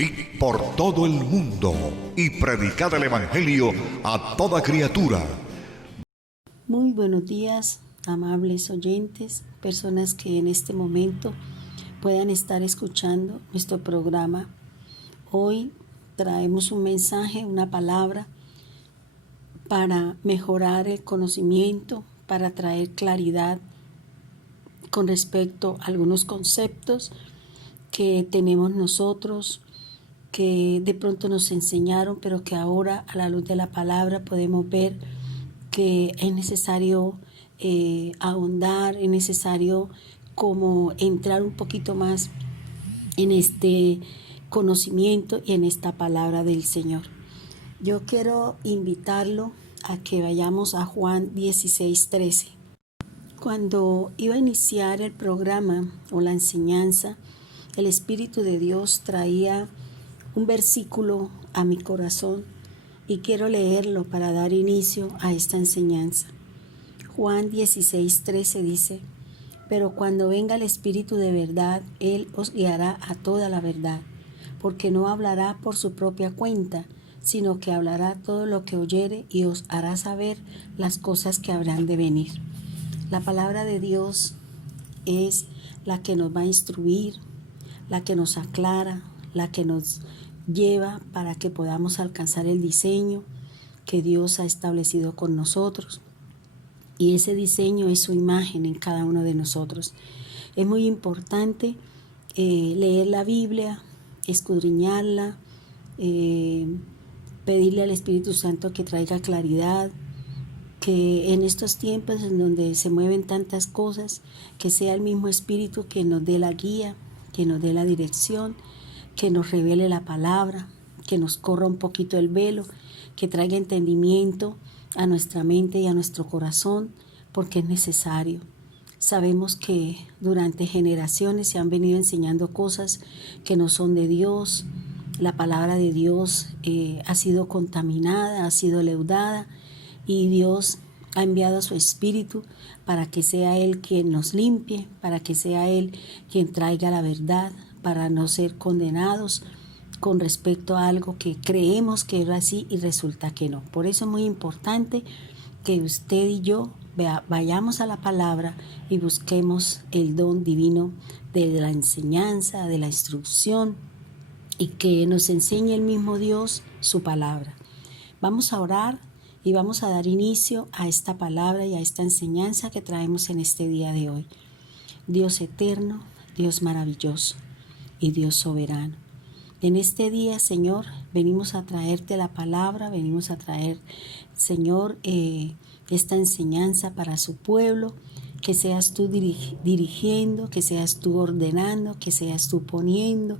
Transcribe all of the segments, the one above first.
id por todo el mundo y predicad el Evangelio a toda criatura. Muy buenos días, amables oyentes, personas que en este momento puedan estar escuchando nuestro programa. Hoy traemos un mensaje, una palabra para mejorar el conocimiento, para traer claridad con respecto a algunos conceptos que tenemos nosotros, que de pronto nos enseñaron, pero que ahora a la luz de la palabra podemos ver que es necesario ahondar, es necesario como entrar un poquito más en este conocimiento y en esta palabra del Señor. Yo quiero invitarlo a que vayamos a Juan 16:13. Cuando iba a iniciar el programa o la enseñanza, el Espíritu de Dios traía un versículo a mi corazón y quiero leerlo para dar inicio a esta enseñanza. Juan 16:13 dice: pero cuando venga el Espíritu de verdad, Él os guiará a toda la verdad, porque no hablará por su propia cuenta, sino que hablará todo lo que oyere y os hará saber las cosas que habrán de venir. La palabra de Dios es la que nos va a instruir, la que nos aclara, la que nos lleva para que podamos alcanzar el diseño que Dios ha establecido con nosotros. Y ese diseño es su imagen en cada uno de nosotros. Es muy importante leer la Biblia, escudriñarla, pedirle al Espíritu Santo que traiga claridad, que en estos tiempos en donde se mueven tantas cosas, que sea el mismo Espíritu que nos dé la guía, que nos dé la dirección, que nos revele la palabra, que nos corra un poquito el velo, que traiga entendimiento a nuestra mente y a nuestro corazón, porque es necesario. Sabemos que durante generaciones se han venido enseñando cosas que no son de Dios. La palabra de Dios ha sido contaminada, ha sido leudada, y Dios ha enviado a su Espíritu para que sea Él quien nos limpie, para que sea Él quien traiga la verdad, para no ser condenados con respecto a algo que creemos que era así y resulta que no. Por eso es muy importante que usted y yo vayamos a la palabra y busquemos el don divino de la enseñanza, de la instrucción, y que nos enseñe el mismo Dios su palabra. Vamos a orar y vamos a dar inicio a esta palabra y a esta enseñanza que traemos en este día de hoy. Dios eterno, Dios maravilloso y Dios soberano. En este día, Señor, venimos a traerte la palabra, venimos a traer, Señor, esta enseñanza para su pueblo, que seas tú dirigiendo, que seas tú ordenando, que seas tú poniendo,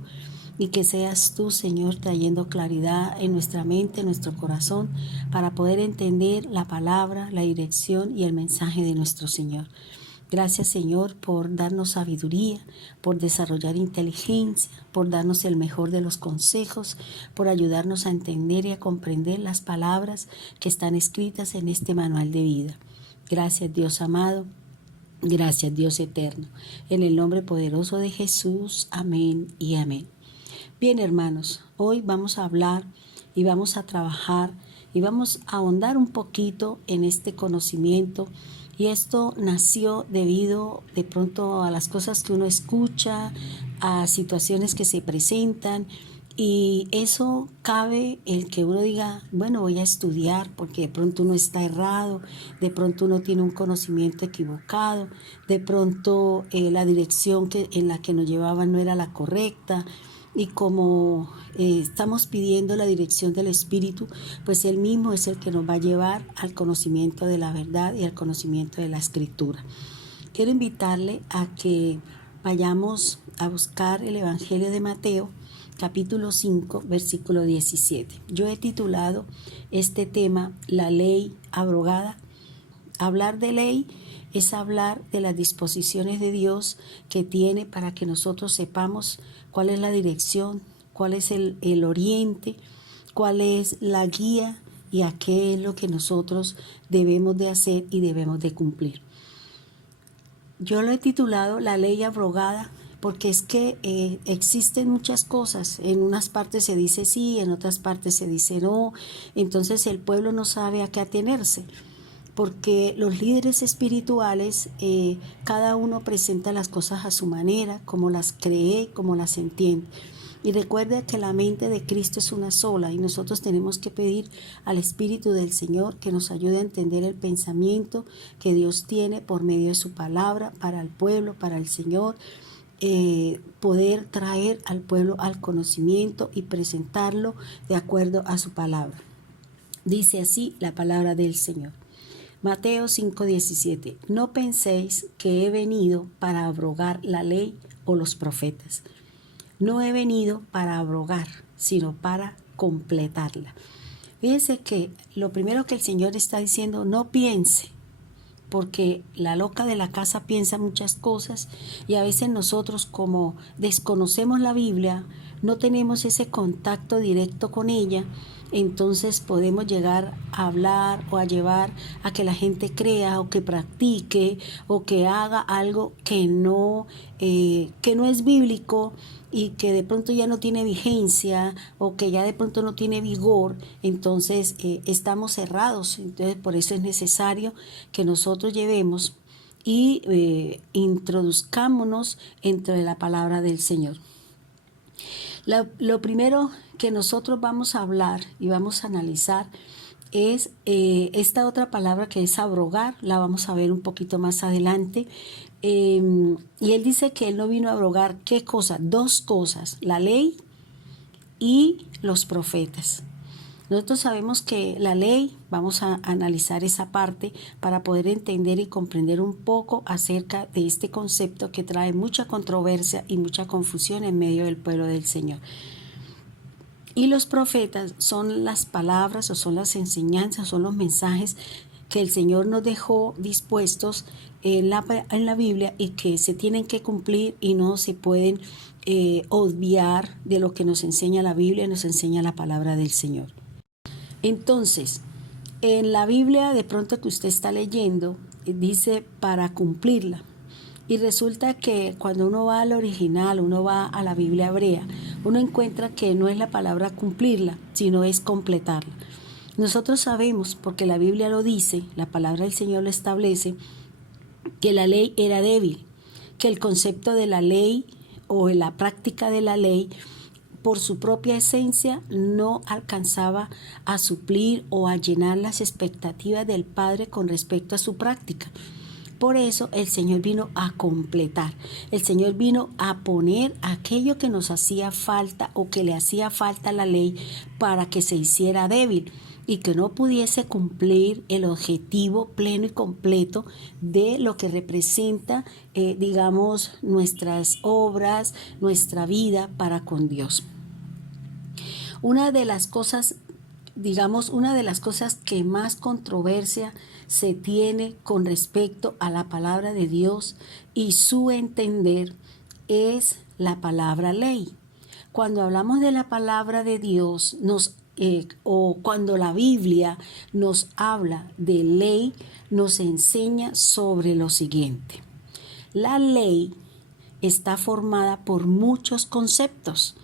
y que seas tú, Señor, trayendo claridad en nuestra mente, en nuestro corazón, para poder entender la palabra, la dirección y el mensaje de nuestro Señor. Gracias, Señor, por darnos sabiduría, por desarrollar inteligencia, por darnos el mejor de los consejos, por ayudarnos a entender y a comprender las palabras que están escritas en este manual de vida. Gracias, Dios amado. Gracias, Dios eterno. En el nombre poderoso de Jesús. Amén y amén. Bien, hermanos, hoy vamos a hablar y vamos a trabajar y vamos a ahondar un poquito en este conocimiento. Y esto nació debido de pronto a las cosas que uno escucha, a situaciones que se presentan, y eso cabe el que uno diga, bueno, voy a estudiar, porque de pronto uno está errado, de pronto uno tiene un conocimiento equivocado, de pronto la dirección en la que nos llevaban no era la correcta. Y como estamos pidiendo la dirección del Espíritu, pues Él mismo es el que nos va a llevar al conocimiento de la verdad y al conocimiento de la Escritura. Quiero invitarle a que vayamos a buscar el Evangelio de Mateo, capítulo 5, versículo 17. Yo he titulado este tema La ley abrogada. Hablar de ley es hablar de las disposiciones de Dios que tiene para que nosotros sepamos cuál es la dirección, cuál es el oriente, cuál es la guía y a qué es lo que nosotros debemos de hacer y debemos de cumplir. Yo lo he titulado La ley abrogada porque es que existen muchas cosas, en unas partes se dice sí, en otras partes se dice no, entonces el pueblo no sabe a qué atenerse, porque los líderes espirituales, cada uno presenta las cosas a su manera, como las cree, como las entiende. Y recuerda que la mente de Cristo es una sola y nosotros tenemos que pedir al Espíritu del Señor que nos ayude a entender el pensamiento que Dios tiene por medio de su palabra para el pueblo, para el Señor, poder traer al pueblo al conocimiento y presentarlo de acuerdo a su palabra. Dice así la palabra del Señor. Mateo 5:17. No penséis que he venido para abrogar la ley o los profetas. No he venido para abrogar, sino para completarla. Fíjense que lo primero que el Señor está diciendo, no piense, porque la loca de la casa piensa muchas cosas y a veces nosotros, como desconocemos la Biblia, no tenemos ese contacto directo con ella, entonces podemos llegar a hablar o a llevar a que la gente crea o que practique o que haga algo que no es bíblico y que de pronto ya no tiene vigencia o que ya de pronto no tiene vigor, entonces estamos cerrados. Entonces por eso es necesario que nosotros llevemos y introduzcámonos entre la palabra del Señor. Lo primero que nosotros vamos a hablar y vamos a analizar es esta otra palabra que es abrogar, la vamos a ver un poquito más adelante. Y él dice que él no vino a abrogar, ¿qué cosa? Dos cosas, la ley y los profetas. Nosotros sabemos que la ley, vamos a analizar esa parte para poder entender y comprender un poco acerca de este concepto que trae mucha controversia y mucha confusión en medio del pueblo del Señor. Y los profetas son las palabras o son las enseñanzas, son los mensajes que el Señor nos dejó dispuestos en la Biblia y que se tienen que cumplir y no se pueden obviar de lo que nos enseña la Biblia, nos enseña la palabra del Señor. Entonces, en la Biblia de pronto que usted está leyendo, dice para cumplirla. Y resulta que cuando uno va al original, uno va a la Biblia hebrea, uno encuentra que no es la palabra cumplirla, sino es completarla. Nosotros sabemos, porque la Biblia lo dice, la palabra del Señor lo establece, que la ley era débil, que el concepto de la ley o la práctica de la ley por su propia esencia no alcanzaba a suplir o a llenar las expectativas del Padre con respecto a su práctica. Por eso el Señor vino a completar, el Señor vino a poner aquello que nos hacía falta o que le hacía falta a la ley para que se hiciera débil y que no pudiese cumplir el objetivo pleno y completo de lo que representa, digamos, nuestras obras, nuestra vida para con Dios. Una de las cosas que más controversia se tiene con respecto a la palabra de Dios y su entender es la palabra ley. Cuando hablamos de la palabra de Dios, o cuando la Biblia nos habla de ley, nos enseña sobre lo siguiente. La ley está formada por muchos conceptos.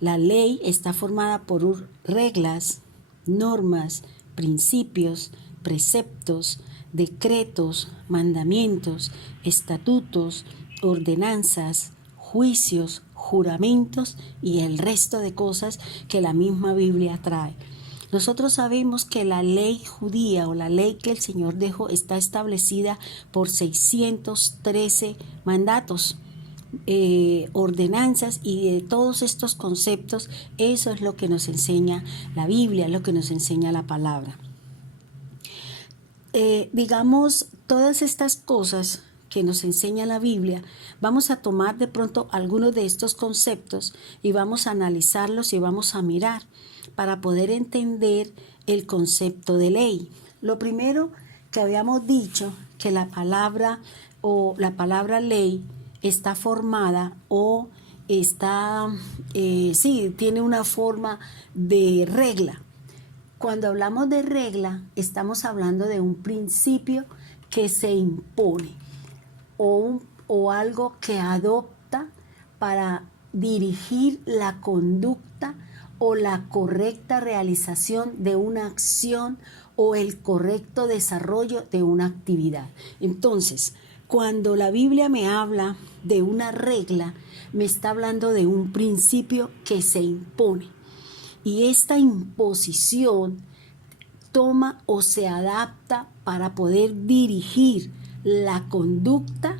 La ley está formada por reglas, normas, principios, preceptos, decretos, mandamientos, estatutos, ordenanzas, juicios, juramentos y el resto de cosas que la misma Biblia trae. Nosotros sabemos que la ley judía o la ley que el Señor dejó está establecida por 613 mandatos, ordenanzas, y de todos estos conceptos, eso es lo que nos enseña la Biblia, lo que nos enseña la palabra. Digamos, todas estas cosas que nos enseña la Biblia, vamos a tomar de pronto algunos de estos conceptos y vamos a analizarlos y vamos a mirar para poder entender el concepto de ley. Lo primero que habíamos dicho, que la palabra ley está formada o tiene una forma de regla. Cuando hablamos de regla, estamos hablando de un principio que se impone o algo que adopta para dirigir la conducta o la correcta realización de una acción o el correcto desarrollo de una actividad. Entonces, cuando la Biblia me habla de una regla, me está hablando de un principio que se impone. Y esta imposición toma o se adapta para poder dirigir la conducta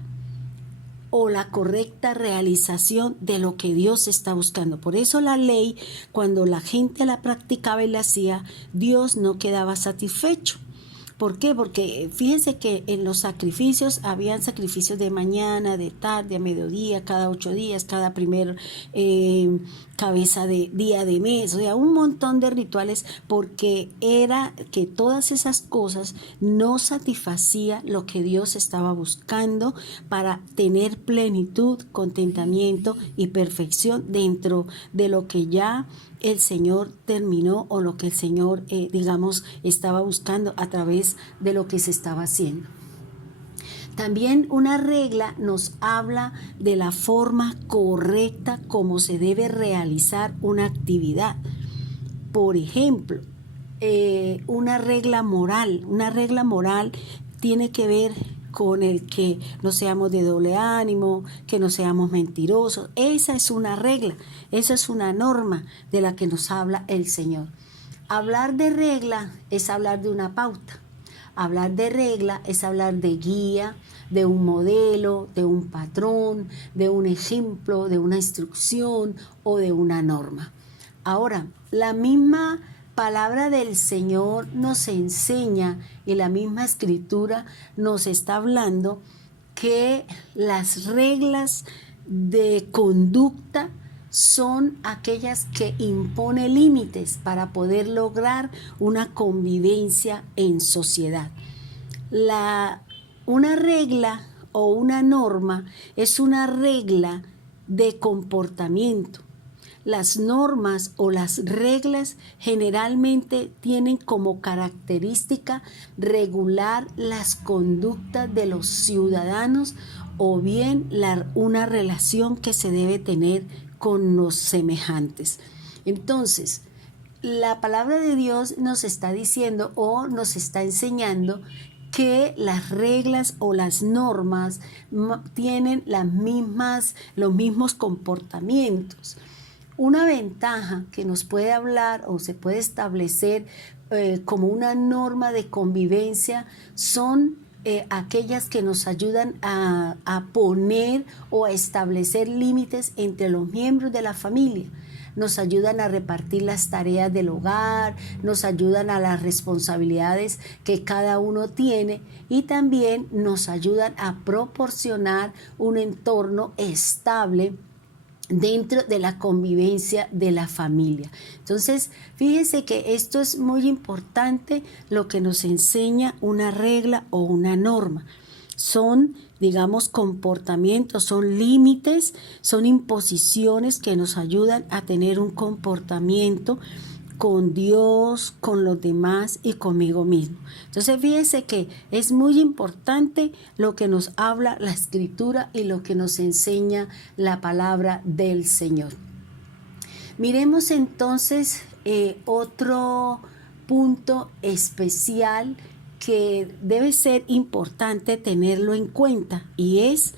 o la correcta realización de lo que Dios está buscando. Por eso la ley, cuando la gente la practicaba y la hacía, Dios no quedaba satisfecho. ¿Por qué? Porque fíjense que en los sacrificios habían sacrificios de mañana, de tarde, a mediodía, cada 8 días, cada primer cabeza de día de mes, o sea, un montón de rituales, porque era que todas esas cosas no satisfacía lo que Dios estaba buscando para tener plenitud, contentamiento y perfección dentro de lo que ya el Señor terminó o lo que el Señor, estaba buscando a través de lo que se estaba haciendo. También una regla nos habla de la forma correcta como se debe realizar una actividad. Por ejemplo, una regla moral tiene que ver con el que no seamos de doble ánimo, que no seamos mentirosos. Esa es una regla, esa es una norma de la que nos habla el Señor. Hablar de regla es hablar de una pauta. Hablar de regla es hablar de guía, de un modelo, de un patrón, de un ejemplo, de una instrucción o de una norma. Ahora, la misma palabra del Señor nos enseña y la misma escritura nos está hablando que las reglas de conducta son aquellas que imponen límites para poder lograr una convivencia en sociedad. Una regla o una norma es una regla de comportamiento. Las normas o las reglas generalmente tienen como característica regular las conductas de los ciudadanos o bien una relación que se debe tener con los semejantes. Entonces, la palabra de Dios nos está diciendo o nos está enseñando que las reglas o las normas tienen los mismos comportamientos. Una ventaja que nos puede hablar o se puede establecer como una norma de convivencia son aquellas que nos ayudan a poner o a establecer límites entre los miembros de la familia. Nos ayudan a repartir las tareas del hogar, nos ayudan a las responsabilidades que cada uno tiene y también nos ayudan a proporcionar un entorno estable dentro de la convivencia de la familia. Entonces, fíjense que esto es muy importante, lo que nos enseña una regla o una norma. Son, comportamientos, son límites, son imposiciones que nos ayudan a tener un comportamiento con Dios, con los demás y conmigo mismo. Entonces fíjense que es muy importante lo que nos habla la Escritura y lo que nos enseña la palabra del Señor. Miremos entonces otro punto especial que debe ser importante tenerlo en cuenta, y es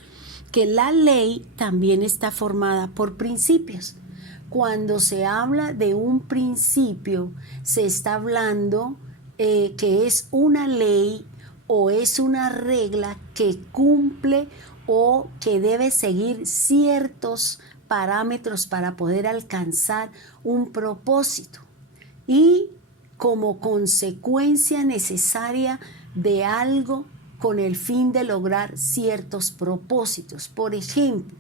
que la ley también está formada por principios. Cuando se habla de un principio, se está hablando que es una ley o es una regla que cumple o que debe seguir ciertos parámetros para poder alcanzar un propósito y como consecuencia necesaria de algo con el fin de lograr ciertos propósitos. Por ejemplo,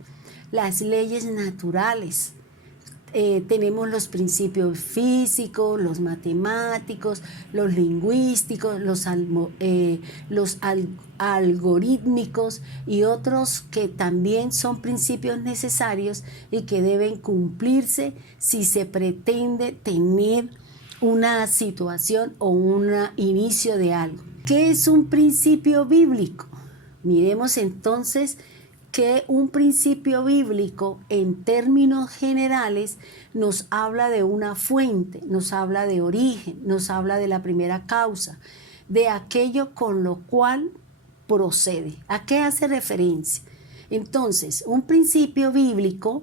las leyes naturales. Tenemos los principios físicos, los matemáticos, los lingüísticos, los algorítmicos y otros que también son principios necesarios y que deben cumplirse si se pretende tener una situación o un inicio de algo. ¿Qué es un principio bíblico? Miremos entonces que un principio bíblico en términos generales nos habla de una fuente, nos habla de origen, nos habla de la primera causa, de aquello con lo cual procede. ¿A qué hace referencia? Entonces, un principio bíblico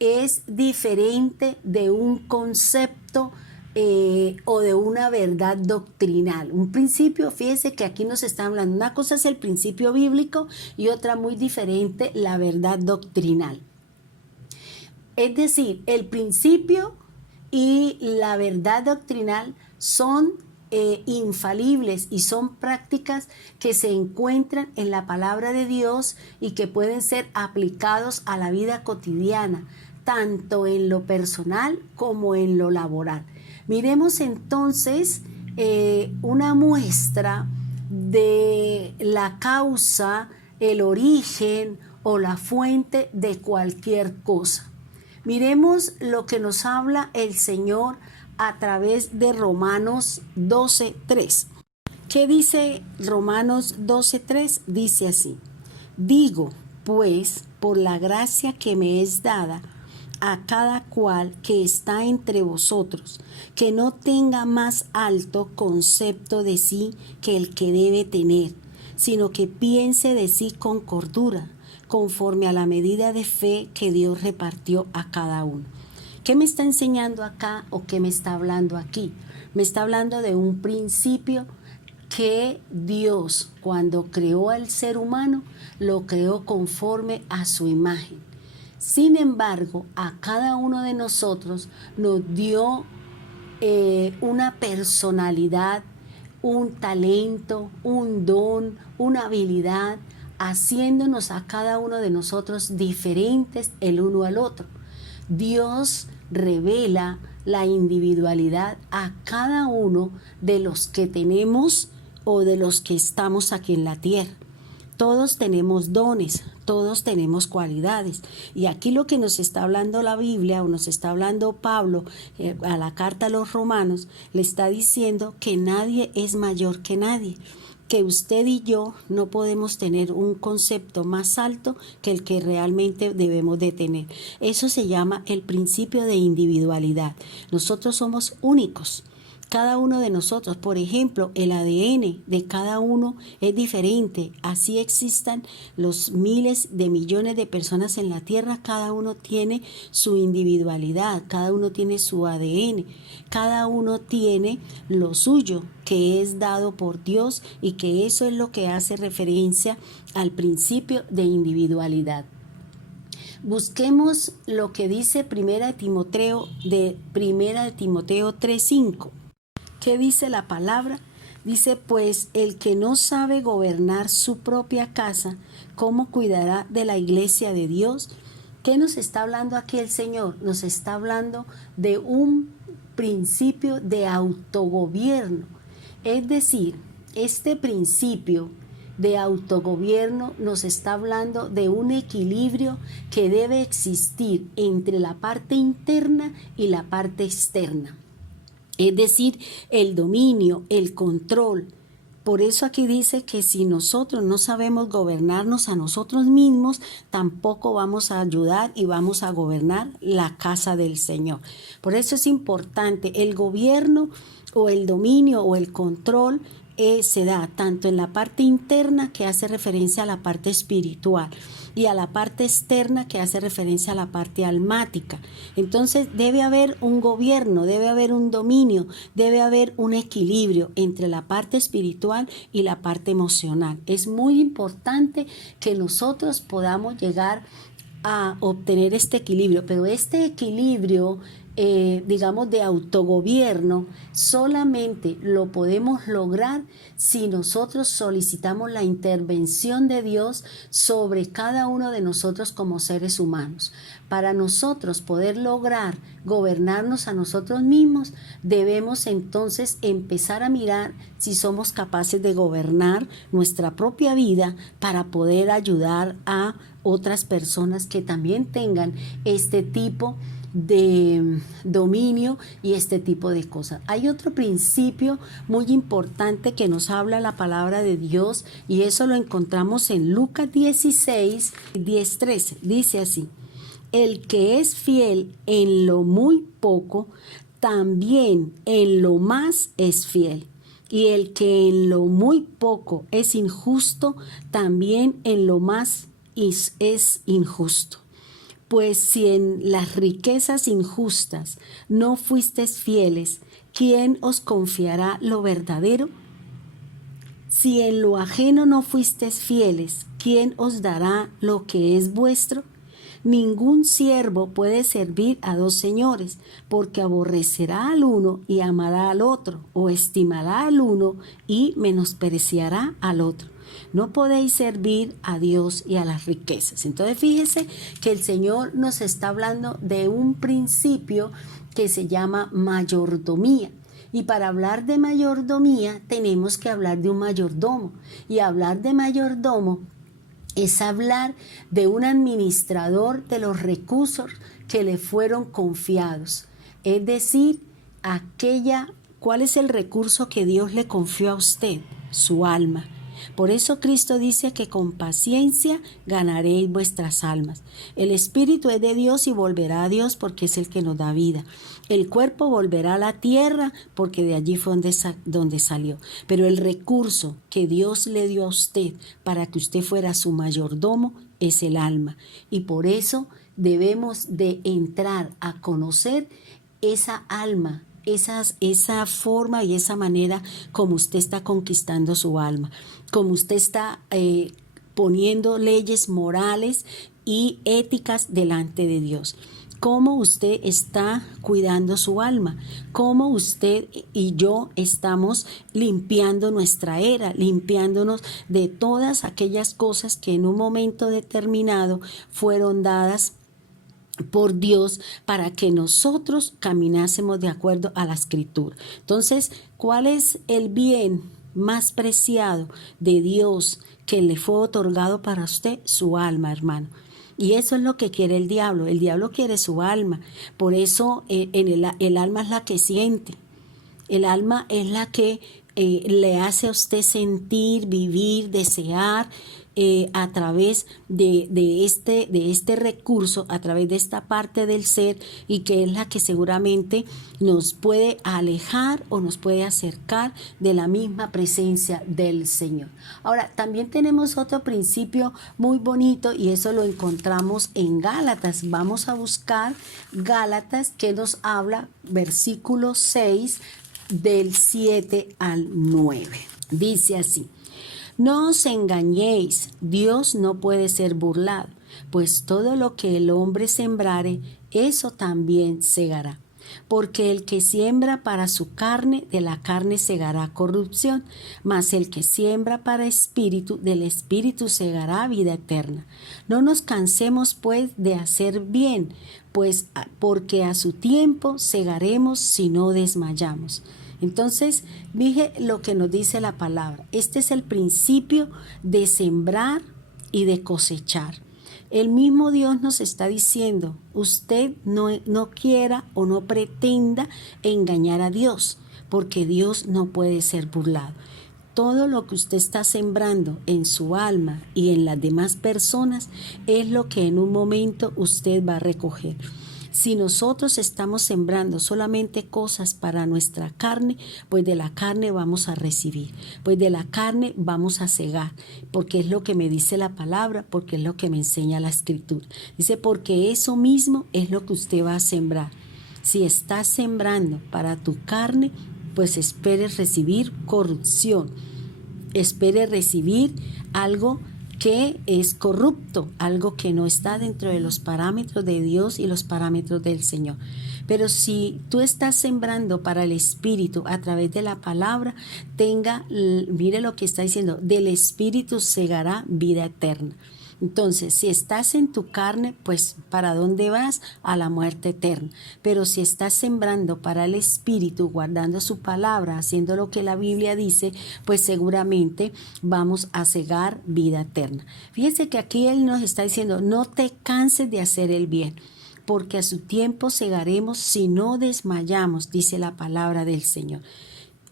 es diferente de un concepto o de una verdad doctrinal. Un principio, fíjese que aquí nos está hablando, una cosa es el principio bíblico y otra muy diferente, la verdad doctrinal. Es decir, el principio y la verdad doctrinal son infalibles y son prácticas que se encuentran en la palabra de Dios y que pueden ser aplicados a la vida cotidiana, tanto en lo personal como en lo laboral. Miremos entonces una muestra de la causa, el origen o la fuente de cualquier cosa. Miremos lo que nos habla el Señor a través de Romanos 12:3. ¿Qué dice Romanos 12:3? Dice así: digo, pues, por la gracia que me es dada, a cada cual que está entre vosotros, que no tenga más alto concepto de sí que el que debe tener, sino que piense de sí con cordura, conforme a la medida de fe que Dios repartió a cada uno. ¿Qué me está enseñando acá o qué me está hablando aquí? Me está hablando de un principio que Dios, cuando creó al ser humano, lo creó conforme a su imagen. Sin embargo, a cada uno de nosotros nos dio una personalidad, un talento, un don, una habilidad, haciéndonos a cada uno de nosotros diferentes el uno al otro. Dios revela la individualidad a cada uno de los que tenemos o de los que estamos aquí en la tierra. Todos tenemos dones, todos tenemos cualidades. Y aquí lo que nos está hablando la Biblia o nos está hablando Pablo a la carta a los Romanos, le está diciendo que nadie es mayor que nadie, que usted y yo no podemos tener un concepto más alto que el que realmente debemos de tener. Eso se llama el principio de individualidad. Nosotros somos únicos. Cada uno de nosotros, por ejemplo, el ADN de cada uno es diferente. Así existan los miles de millones de personas en la Tierra, cada uno tiene su individualidad, cada uno tiene su ADN, cada uno tiene lo suyo que es dado por Dios y que eso es lo que hace referencia al principio de individualidad. Busquemos lo que dice Primera de Timoteo 3:5. ¿Qué dice la palabra? Dice, pues el que no sabe gobernar su propia casa, ¿cómo cuidará de la iglesia de Dios? ¿Qué nos está hablando aquí el Señor? Nos está hablando de un principio de autogobierno. Es decir, este principio de autogobierno nos está hablando de un equilibrio que debe existir entre la parte interna y la parte externa. Es decir, el dominio, el control. Por eso aquí dice que si nosotros no sabemos gobernarnos a nosotros mismos, tampoco vamos a ayudar y vamos a gobernar la casa del Señor. Por eso es importante el gobierno o el dominio o el control se da tanto en la parte interna, que hace referencia a la parte espiritual, y a la parte externa, que hace referencia a la parte almática. Entonces debe haber un gobierno, debe haber un dominio, debe haber un equilibrio entre la parte espiritual y la parte emocional. Es muy importante que nosotros podamos llegar a obtener este equilibrio, pero este equilibrio digamos de autogobierno solamente lo podemos lograr si nosotros solicitamos la intervención de Dios sobre cada uno de nosotros como seres humanos. Para nosotros poder lograr gobernarnos a nosotros mismos, debemos entonces empezar a mirar si somos capaces de gobernar nuestra propia vida para poder ayudar a otras personas que también tengan este tipo de dominio y este tipo de cosas. Hay otro principio muy importante que nos habla la palabra de Dios, y eso lo encontramos en Lucas 16, 10, 13. Dice así: el que es fiel en lo muy poco, también en lo más es fiel. Y el que en lo muy poco es injusto, también en lo más es injusto. Pues si en las riquezas injustas no fuisteis fieles, ¿quién os confiará lo verdadero? Si en lo ajeno no fuisteis fieles, ¿quién os dará lo que es vuestro? Ningún siervo puede servir a dos señores, porque aborrecerá al uno y amará al otro, o estimará al uno y menospreciará al otro. No podéis servir a Dios y a las riquezas. Entonces fíjese que el Señor nos está hablando de un principio que se llama mayordomía. Y para hablar de mayordomía tenemos que hablar de un mayordomo. Y hablar de mayordomo es hablar de un administrador de los recursos que le fueron confiados. Es decir, ¿cuál es el recurso que Dios le confió a usted? Su alma. Por eso Cristo dice que con paciencia ganaréis vuestras almas. El espíritu es de Dios y volverá a Dios porque es el que nos da vida. El cuerpo volverá a la tierra porque de allí fue donde salió. Pero el recurso que Dios le dio a usted para que usted fuera su mayordomo es el alma. Y por eso debemos de entrar a conocer esa alma, esa forma y esa manera como usted está conquistando su alma, como usted está poniendo leyes morales y éticas delante de Dios. Cómo usted está cuidando su alma, cómo usted y yo estamos limpiando nuestra era, limpiándonos de todas aquellas cosas que en un momento determinado fueron dadas por Dios para que nosotros caminásemos de acuerdo a la Escritura. Entonces, ¿cuál es el bien más preciado de Dios que le fue otorgado para usted? Su alma, hermano. Y eso es lo que quiere el diablo. El diablo quiere su alma. Por eso el alma es la que siente. El alma es la que le hace a usted sentir, vivir, desear, a través de este recurso, a través de esta parte del ser, y que es la que seguramente nos puede alejar o nos puede acercar de la misma presencia del Señor. Ahora, también tenemos otro principio muy bonito y eso lo encontramos en Gálatas. Vamos a buscar Gálatas, que nos habla, versículo 6, del 7 al 9. Dice así: no os engañéis, Dios no puede ser burlado, pues todo lo que el hombre sembrare, eso también segará. Porque el que siembra para su carne, de la carne segará corrupción, mas el que siembra para espíritu, del espíritu segará vida eterna. No nos cansemos pues de hacer bien, pues porque a su tiempo segaremos si no desmayamos. Entonces, dije lo que nos dice la palabra. Este es el principio de sembrar y de cosechar. El mismo Dios nos está diciendo, usted no quiera o no pretenda engañar a Dios, porque Dios no puede ser burlado. Todo lo que usted está sembrando en su alma y en las demás personas es lo que en un momento usted va a recoger. Si nosotros estamos sembrando solamente cosas para nuestra carne, pues de la carne vamos a recibir, pues de la carne vamos a cegar, porque es lo que me dice la palabra, porque es lo que me enseña la Escritura. Dice, porque eso mismo es lo que usted va a sembrar. Si estás sembrando para tu carne, pues espere recibir corrupción, espere recibir algo que es corrupto, algo que no está dentro de los parámetros de Dios y los parámetros del Señor. Pero si tú estás sembrando para el Espíritu a través de la palabra, mire lo que está diciendo, del Espíritu segará vida eterna. Entonces, si estás en tu carne, pues ¿para dónde vas? A la muerte eterna. Pero si estás sembrando para el Espíritu, guardando su palabra, haciendo lo que la Biblia dice, pues seguramente vamos a segar vida eterna. Fíjense que aquí Él nos está diciendo, no te canses de hacer el bien, porque a su tiempo segaremos si no desmayamos, dice la palabra del Señor.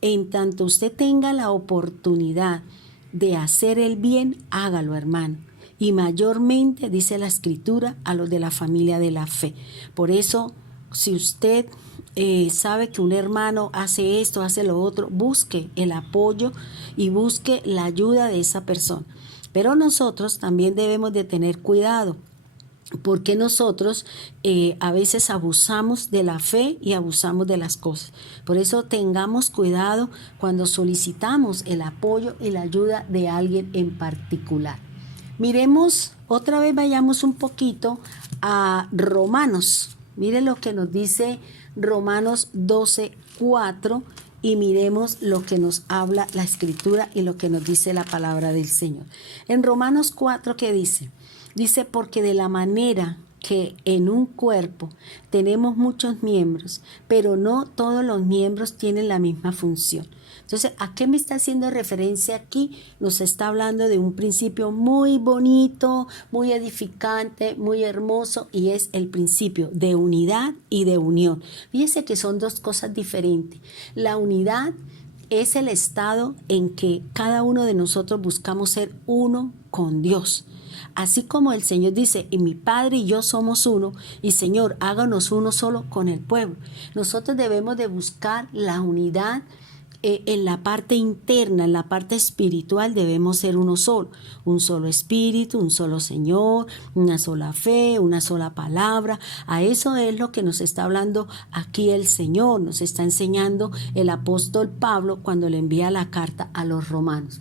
En tanto usted tenga la oportunidad de hacer el bien, hágalo, hermano. Y mayormente, dice la Escritura, a los de la familia de la fe. Por eso, si usted sabe que un hermano hace esto, hace lo otro, busque el apoyo y busque la ayuda de esa persona. Pero nosotros también debemos de tener cuidado, porque nosotros a veces abusamos de la fe y abusamos de las cosas. Por eso tengamos cuidado cuando solicitamos el apoyo y la ayuda de alguien en particular. Miremos, otra vez vayamos un poquito a Romanos. Mire lo que nos dice Romanos 12:4 y miremos lo que nos habla la Escritura y lo que nos dice la palabra del Señor. En Romanos 4, ¿qué dice? Dice, porque de la manera que en un cuerpo tenemos muchos miembros, pero no todos los miembros tienen la misma función. Entonces, ¿a qué me está haciendo referencia aquí? Nos está hablando de un principio muy bonito, muy edificante, muy hermoso, y es el principio de unidad y de unión. Fíjese que son dos cosas diferentes. La unidad es el estado en que cada uno de nosotros buscamos ser uno con Dios. Así como el Señor dice, y mi Padre y yo somos uno, y Señor, háganos uno solo con el pueblo. Nosotros debemos de buscar la unidad en la parte interna, en la parte espiritual debemos ser uno solo. Un solo espíritu, un solo Señor, una sola fe, una sola palabra. A eso es lo que nos está hablando aquí el Señor, nos está enseñando el apóstol Pablo cuando le envía la carta a los romanos.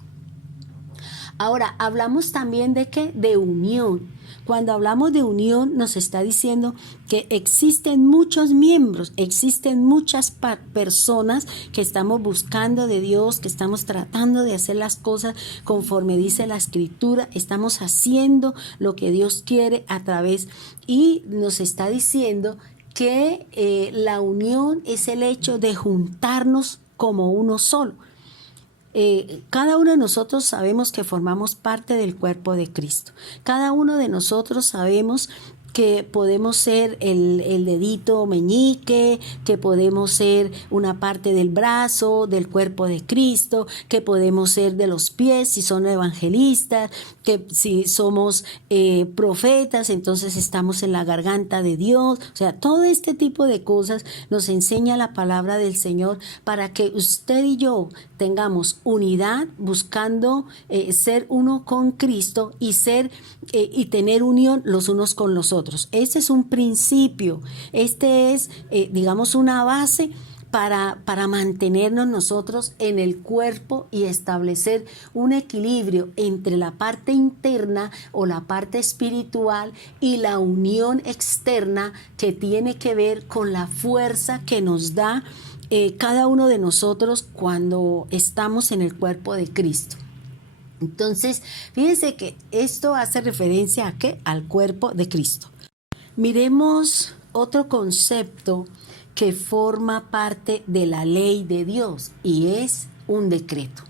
Ahora, hablamos también de ¿qué? De unión. Cuando hablamos de unión nos está diciendo que existen muchos miembros, existen muchas personas que estamos buscando de Dios, que estamos tratando de hacer las cosas conforme dice la Escritura, estamos haciendo lo que Dios quiere a través, y nos está diciendo que la unión es el hecho de juntarnos como uno solo. Cada uno de nosotros sabemos que formamos parte del cuerpo de Cristo. Cada uno de nosotros sabemos que podemos ser el dedito meñique, que podemos ser una parte del brazo, del cuerpo de Cristo, que podemos ser de los pies si son evangelistas, que si somos profetas, entonces estamos en la garganta de Dios. O sea, todo este tipo de cosas nos enseña la palabra del Señor para que usted y yo tengamos unidad buscando ser uno con Cristo y y tener unión los unos con los otros. Este es un principio, este es, digamos, una base para mantenernos nosotros en el cuerpo y establecer un equilibrio entre la parte interna o la parte espiritual y la unión externa que tiene que ver con la fuerza que nos da cada uno de nosotros cuando estamos en el cuerpo de Cristo. Entonces, fíjense que esto hace referencia ¿a qué? Al cuerpo de Cristo. Miremos otro concepto que forma parte de la ley de Dios y es un decreto.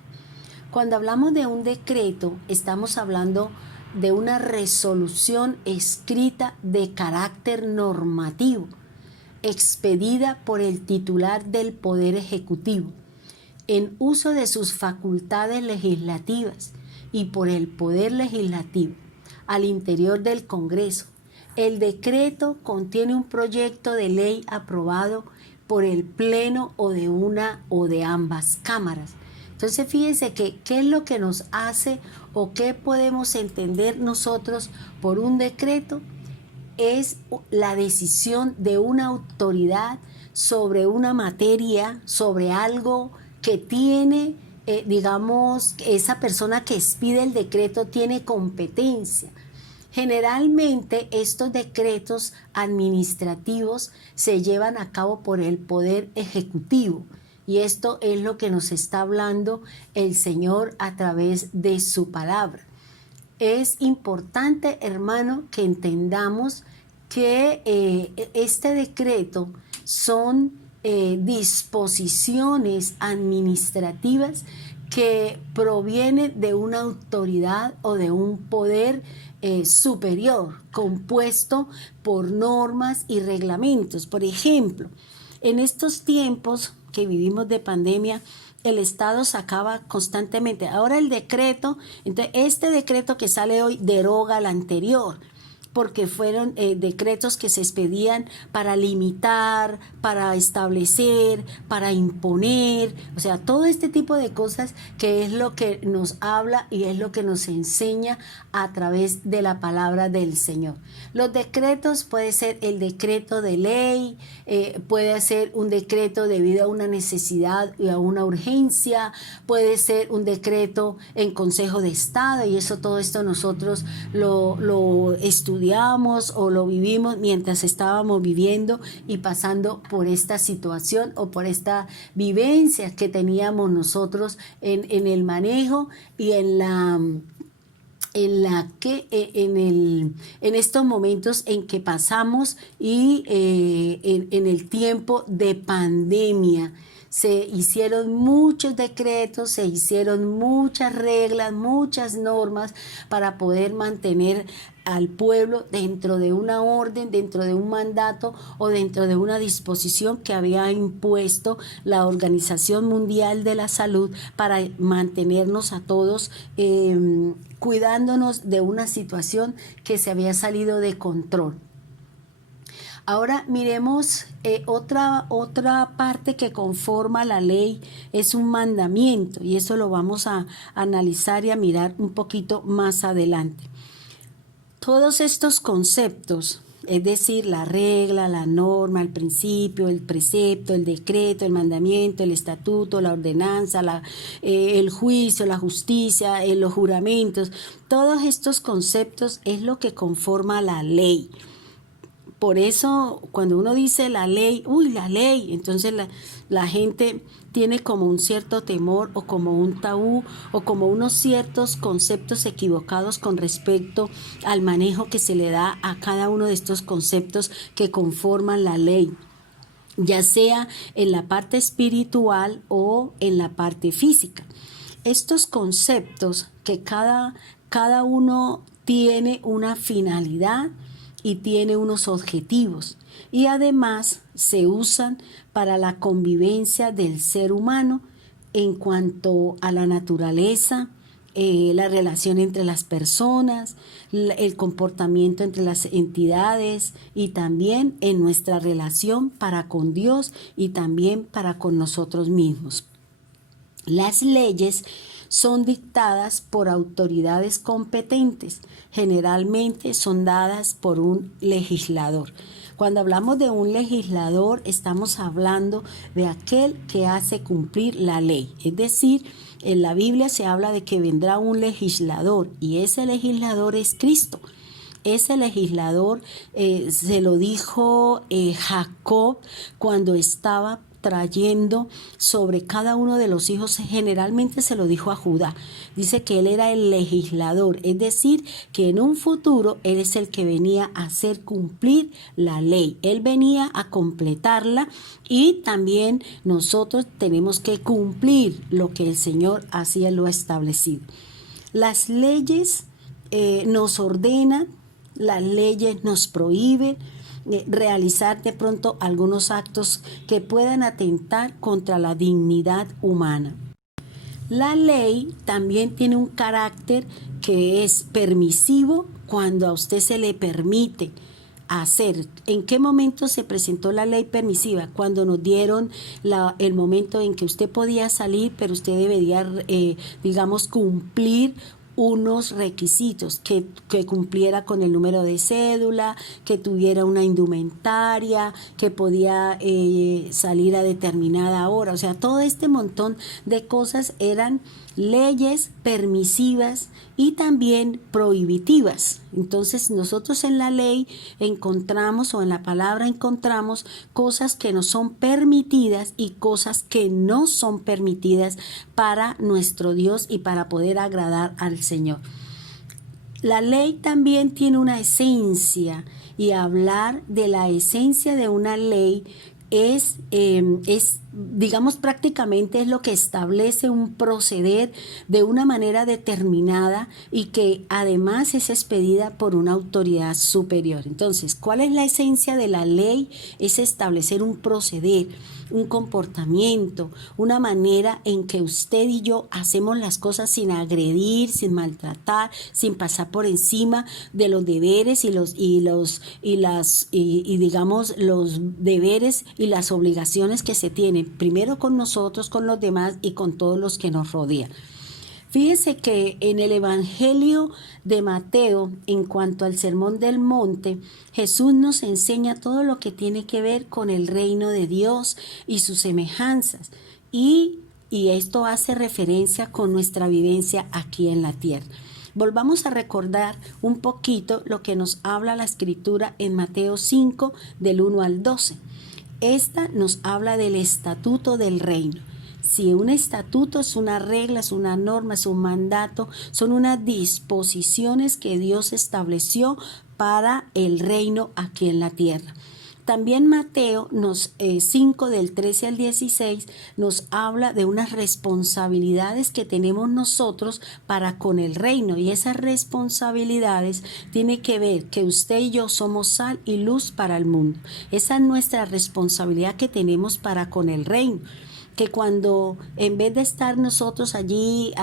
Cuando hablamos de un decreto, estamos hablando de una resolución escrita de carácter normativo, expedida por el titular del Poder Ejecutivo, en uso de sus facultades legislativas y por el Poder Legislativo, al interior del Congreso. El decreto contiene un proyecto de ley aprobado por el Pleno o de una o de ambas cámaras. Entonces fíjense que qué es lo que nos hace o qué podemos entender nosotros por un decreto. Es la decisión de una autoridad sobre una materia, sobre algo que tiene, digamos, esa persona que expide el decreto tiene competencia. Generalmente estos decretos administrativos se llevan a cabo por el Poder Ejecutivo y esto es lo que nos está hablando el Señor a través de su palabra. Es importante, hermano, que entendamos que este decreto son disposiciones administrativas que provienen de una autoridad o de un poder superior, compuesto por normas y reglamentos. Por ejemplo, en estos tiempos que vivimos de pandemia, el Estado sacaba constantemente, ahora el decreto, entonces este decreto que sale hoy deroga el anterior, porque fueron decretos que se expedían para limitar, para establecer, para imponer, o sea, todo este tipo de cosas que es lo que nos habla y es lo que nos enseña a través de la palabra del Señor. Los decretos puede ser el decreto de ley, puede ser un decreto debido a una necesidad y a una urgencia, puede ser un decreto en Consejo de Estado, y eso, todo esto nosotros lo estudiamos o lo vivimos mientras estábamos viviendo y pasando por esta situación o por esta vivencia que teníamos nosotros en el manejo y en estos momentos en que pasamos y en el tiempo de pandemia. Se hicieron muchos decretos, se hicieron muchas reglas, muchas normas para poder mantener al pueblo dentro de una orden, dentro de un mandato o dentro de una disposición que había impuesto la Organización Mundial de la Salud para mantenernos a todos cuidándonos de una situación que se había salido de control. Ahora miremos otra parte que conforma la ley, es un mandamiento, y eso lo vamos a analizar y a mirar un poquito más adelante. Todos estos conceptos, es decir, la regla, la norma, el principio, el precepto, el decreto, el mandamiento, el estatuto, la ordenanza, el juicio, la justicia, los juramentos, todos estos conceptos es lo que conforma la ley. Por eso, cuando uno dice la ley, la ley, entonces la gente tiene como un cierto temor o como un tabú o como unos ciertos conceptos equivocados con respecto al manejo que se le da a cada uno de estos conceptos que conforman la ley, ya sea en la parte espiritual o en la parte física. Estos conceptos que cada uno tiene una finalidad y tiene unos objetivos, y además se usan para la convivencia del ser humano en cuanto a la naturaleza, la relación entre las personas, el comportamiento entre las entidades y también en nuestra relación para con Dios y también para con nosotros mismos. Las leyes son dictadas por autoridades competentes, generalmente son dadas por un legislador. Cuando hablamos de un legislador, estamos hablando de aquel que hace cumplir la ley. Es decir, en la Biblia se habla de que vendrá un legislador, y ese legislador es Cristo. Ese legislador se lo dijo Jacob cuando estaba trayendo sobre cada uno de los hijos, generalmente se lo dijo a Judá. Dice que él era el legislador, es decir, que en un futuro él es el que venía a hacer cumplir la ley. Él venía a completarla, y también nosotros tenemos que cumplir lo que el Señor hacía lo establecido. Las leyes nos ordenan, las leyes nos prohíben realizar de pronto algunos actos que puedan atentar contra la dignidad humana. La ley también tiene un carácter que es permisivo cuando a usted se le permite hacer. ¿En qué momento se presentó la ley permisiva? Cuando nos dieron el momento en que usted podía salir, pero usted debería, cumplir unos requisitos, que cumpliera con el número de cédula, que tuviera una indumentaria, que podía salir a determinada hora. O sea, todo este montón de cosas eran leyes permisivas y también prohibitivas. Entonces nosotros en la ley encontramos, o en la palabra encontramos, cosas que nos son permitidas y cosas que no son permitidas para nuestro Dios y para poder agradar al Señor. La ley también tiene una esencia, y hablar de la esencia de una ley es digamos prácticamente es lo que establece un proceder de una manera determinada y que además es expedida por una autoridad superior. Entonces, ¿cuál es la esencia de la ley? Es establecer un proceder, un comportamiento, una manera en que usted y yo hacemos las cosas sin agredir, sin maltratar, sin pasar por encima de los deberes digamos los deberes y las obligaciones que se tienen, primero con nosotros, con los demás y con todos los que nos rodean. Fíjese que en el Evangelio de Mateo, en cuanto al Sermón del Monte, Jesús nos enseña todo lo que tiene que ver con el reino de Dios y sus semejanzas. Y esto hace referencia con nuestra vivencia aquí en la tierra. Volvamos a recordar un poquito lo que nos habla la Escritura en Mateo 5, del 1 al 12. Esta nos habla del estatuto del reino. Si un estatuto es una regla, es una norma, es un mandato, son unas disposiciones que Dios estableció para el reino aquí en la tierra. También Mateo 5 del 13 al 16 nos habla de unas responsabilidades que tenemos nosotros para con el reino, y esas responsabilidades tienen que ver que usted y yo somos sal y luz para el mundo. Esa es nuestra responsabilidad que tenemos para con el reino. Que cuando en vez de estar nosotros allí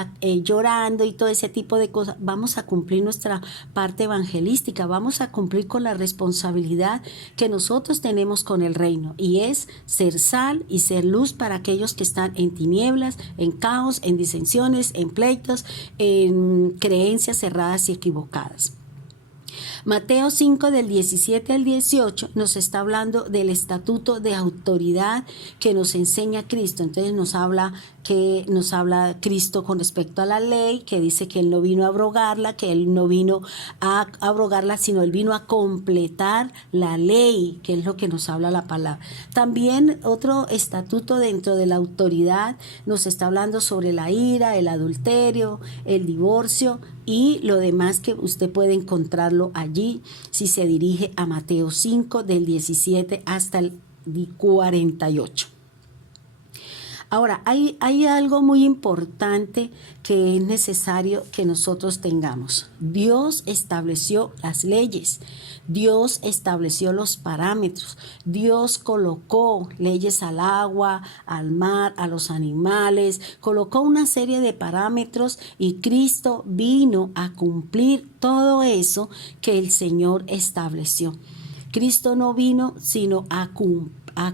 llorando y todo ese tipo de cosas, vamos a cumplir nuestra parte evangelística, vamos a cumplir con la responsabilidad que nosotros tenemos con el reino, y es ser sal y ser luz para aquellos que están en tinieblas, en caos, en disensiones, en pleitos, en creencias cerradas y equivocadas. Mateo 5 del 17 al 18 nos está hablando del estatuto de autoridad que nos enseña Cristo. Entonces nos habla Cristo con respecto a la ley, que dice que Él no vino a abrogarla, que Él no vino a abrogarla, sino Él vino a completar la ley, que es lo que nos habla la palabra. También otro estatuto dentro de la autoridad nos está hablando sobre la ira, el adulterio, el divorcio y lo demás que usted puede encontrarlo allí si se dirige a Mateo 5 del 17 hasta el 48. Ahora, hay algo muy importante que es necesario que nosotros tengamos. Dios estableció las leyes, Dios estableció los parámetros, Dios colocó leyes al agua, al mar, a los animales, colocó una serie de parámetros, y Cristo vino a cumplir todo eso que el Señor estableció. Cristo no vino sino a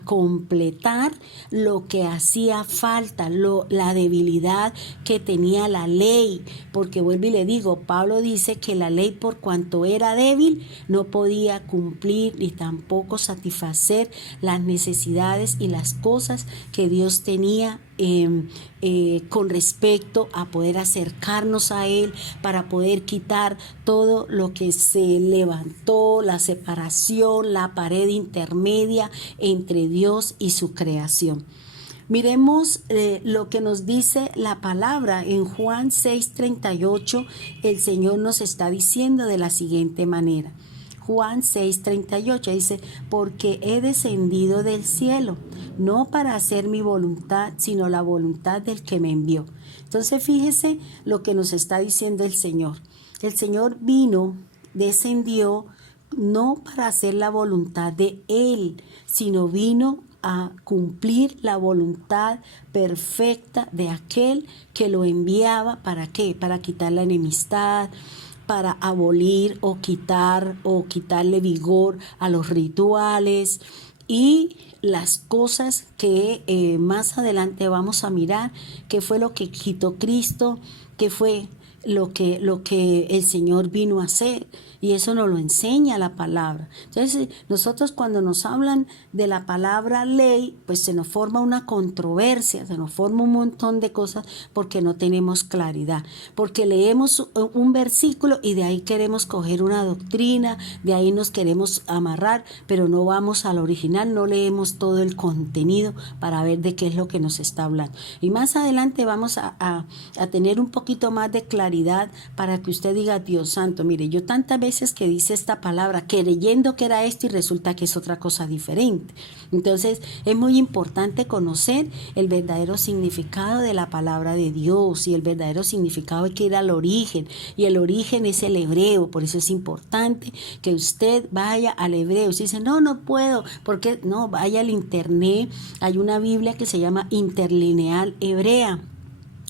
completar lo que hacía falta, la debilidad que tenía la ley, porque vuelvo y le digo, Pablo dice que la ley, por cuanto era débil, no podía cumplir ni tampoco satisfacer las necesidades y las cosas que Dios tenía con respecto a poder acercarnos a Él, para poder quitar todo lo que se levantó, la separación, la pared intermedia entre Dios y su creación. Miremos lo que nos dice la palabra en Juan 6:38. El Señor nos está diciendo de la siguiente manera. Juan 6:38 dice: porque he descendido del cielo, no para hacer mi voluntad, sino la voluntad del que me envió. Entonces fíjese lo que nos está diciendo el Señor. El Señor descendió no para hacer la voluntad de Él, sino vino a cumplir la voluntad perfecta de aquel que lo enviaba. ¿Para qué? Para quitar la enemistad, para abolir o quitarle vigor a los rituales y las cosas que más adelante vamos a mirar, que fue lo que quitó Cristo, que fue lo que el Señor vino a hacer. Y eso nos lo enseña la palabra. Entonces, nosotros cuando nos hablan de la palabra ley, pues se nos forma una controversia, se nos forma un montón de cosas porque no tenemos claridad. Porque leemos un versículo y de ahí queremos coger una doctrina, de ahí nos queremos amarrar, pero no vamos al original, no leemos todo el contenido para ver de qué es lo que nos está hablando. Y más adelante vamos a tener un poquito más de claridad claridad para que usted diga, Dios santo, mire, yo tantas veces que dice esta palabra creyendo que era esto y resulta que es otra cosa diferente. Entonces es muy importante conocer el verdadero significado de la palabra de Dios, y el verdadero significado hay que ir al origen, y el origen es el hebreo. Por eso es importante que usted vaya al hebreo. Si dice, no puedo, porque no, vaya al internet, hay una Biblia que se llama Interlineal Hebrea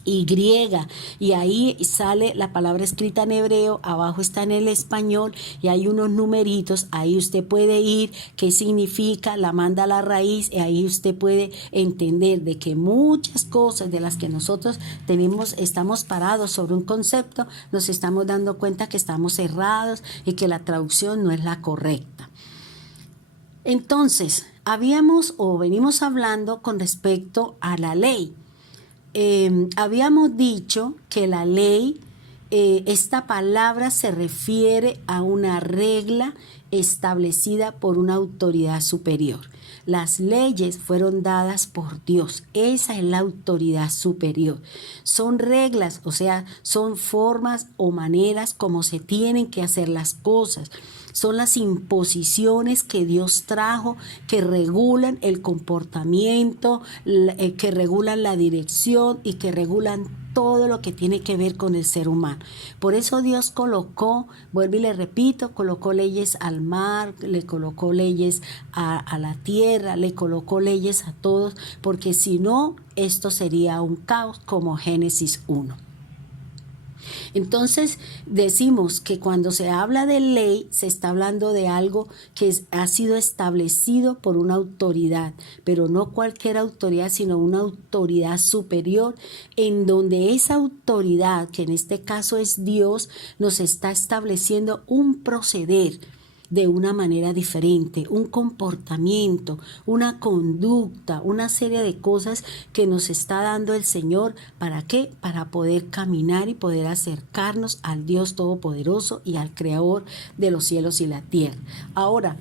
y griega, y ahí sale la palabra escrita en hebreo, abajo está en el español y hay unos numeritos, ahí usted puede ir, qué significa, la manda a la raíz, y ahí usted puede entender de que muchas cosas de las que nosotros estamos parados sobre un concepto, nos estamos dando cuenta que estamos errados y que la traducción no es la correcta. Entonces, venimos hablando con respecto a la ley. Habíamos dicho que la ley, esta palabra se refiere a una regla establecida por una autoridad superior. Las leyes fueron dadas por Dios. Esa es la autoridad superior. Son reglas, o sea, son formas o maneras como se tienen que hacer las cosas. Son las imposiciones que Dios trajo, que regulan el comportamiento, que regulan la dirección y que regulan todo lo que tiene que ver con el ser humano. Por eso Dios colocó, vuelvo y le repito, colocó leyes al mar, le colocó leyes a la tierra, le colocó leyes a todos, porque si no, esto sería un caos como Génesis 1. Entonces decimos que cuando se habla de ley se está hablando de algo que ha sido establecido por una autoridad, pero no cualquier autoridad, sino una autoridad superior, en donde esa autoridad, que en este caso es Dios, nos está estableciendo un proceder de una manera diferente, un comportamiento, una conducta, una serie de cosas que nos está dando el Señor. ¿Para qué? Para poder caminar y poder acercarnos al Dios Todopoderoso y al Creador de los cielos y la tierra. Ahora,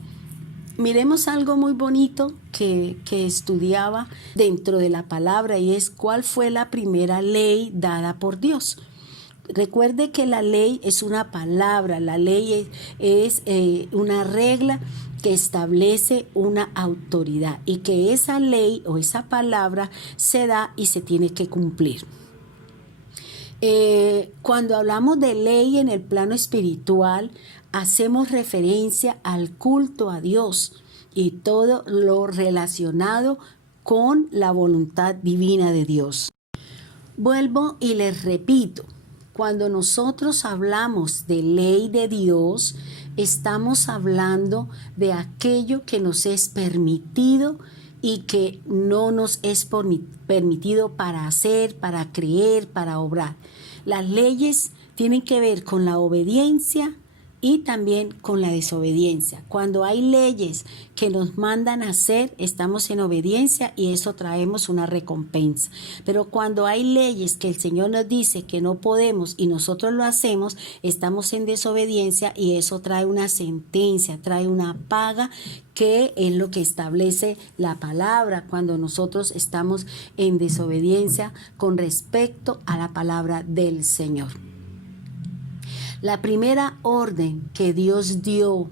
miremos algo muy bonito que estudiaba dentro de la palabra, y es cuál fue la primera ley dada por Dios. Recuerde que la ley es una palabra, la ley es una regla que establece una autoridad, y que esa ley o esa palabra se da y se tiene que cumplir. Cuando hablamos de ley en el plano espiritual, hacemos referencia al culto a Dios y todo lo relacionado con la voluntad divina de Dios. Vuelvo y les repito. Cuando nosotros hablamos de ley de Dios, estamos hablando de aquello que nos es permitido y que no nos es permitido para hacer, para creer, para obrar. Las leyes tienen que ver con la obediencia y también con la desobediencia. Cuando hay leyes que nos mandan a hacer, estamos en obediencia y eso traemos una recompensa. Pero cuando hay leyes que el Señor nos dice que no podemos y nosotros lo hacemos, estamos en desobediencia y eso trae una sentencia, trae una paga, que es lo que establece la palabra cuando nosotros estamos en desobediencia con respecto a la palabra del Señor. La primera orden que Dios dio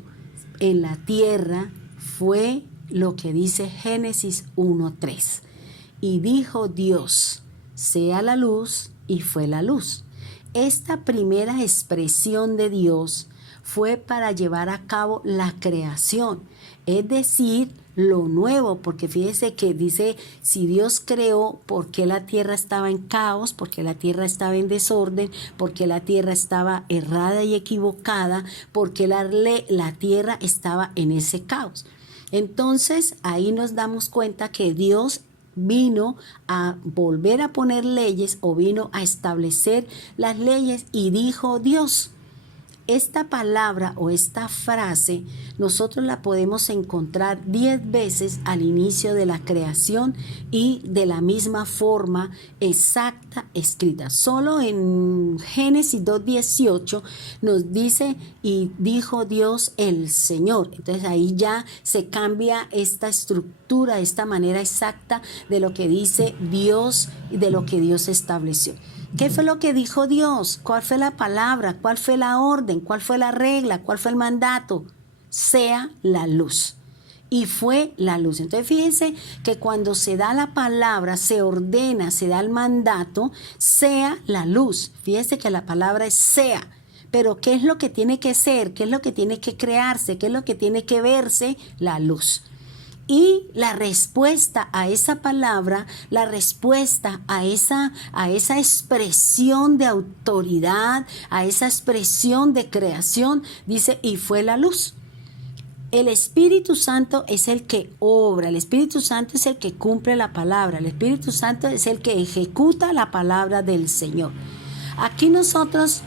en la tierra fue lo que dice Génesis 1:3. Y dijo Dios, sea la luz, y fue la luz. Esta primera expresión de Dios fue para llevar a cabo la creación, es decir, lo nuevo, porque fíjese que dice, si Dios creó, ¿por qué la tierra estaba en caos? ¿Por qué la tierra estaba en desorden? ¿Por qué la tierra estaba errada y equivocada? ¿Por qué la tierra estaba en ese caos? Entonces, ahí nos damos cuenta que Dios vino a volver a poner leyes, o vino a establecer las leyes, y dijo Dios. Esta palabra o esta frase nosotros la podemos encontrar 10 veces al inicio de la creación y de la misma forma exacta escrita. Solo en Génesis 2:18 nos dice, y dijo Dios el Señor. Entonces ahí ya se cambia esta estructura, esta manera exacta de lo que dice Dios de lo que Dios estableció. ¿Qué fue lo que dijo Dios? ¿Cuál fue la palabra? ¿Cuál fue la orden? ¿Cuál fue la regla? ¿Cuál fue el mandato? Sea la luz. Y fue la luz. Entonces fíjense que cuando se da la palabra, se ordena, se da el mandato, sea la luz. Fíjense que la palabra es sea. Pero ¿qué es lo que tiene que ser? ¿Qué es lo que tiene que crearse? ¿Qué es lo que tiene que verse? La luz. Y la respuesta a esa palabra, la respuesta a esa expresión de autoridad, a esa expresión de creación, dice, y fue la luz. El Espíritu Santo es el que obra, el Espíritu Santo es el que cumple la palabra, el Espíritu Santo es el que ejecuta la palabra del Señor. Aquí nosotros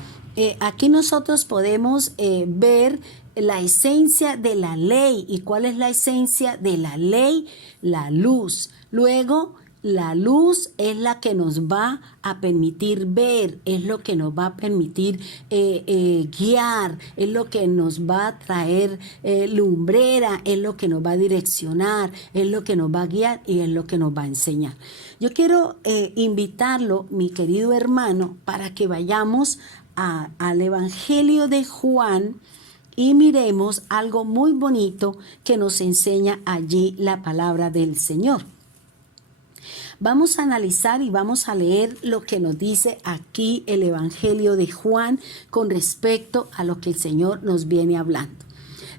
podemos ver la esencia de la ley. ¿Y cuál es la esencia de la ley? La luz. Luego, la luz es la que nos va a permitir ver, es lo que nos va a permitir guiar, es lo que nos va a traer lumbrera, es lo que nos va a direccionar, es lo que nos va a guiar y es lo que nos va a enseñar. Yo quiero invitarlo, mi querido hermano, para que vayamos al Evangelio de Juan y miremos algo muy bonito que nos enseña allí la palabra del Señor. Vamos a analizar y vamos a leer lo que nos dice aquí el Evangelio de Juan con respecto a lo que el Señor nos viene hablando.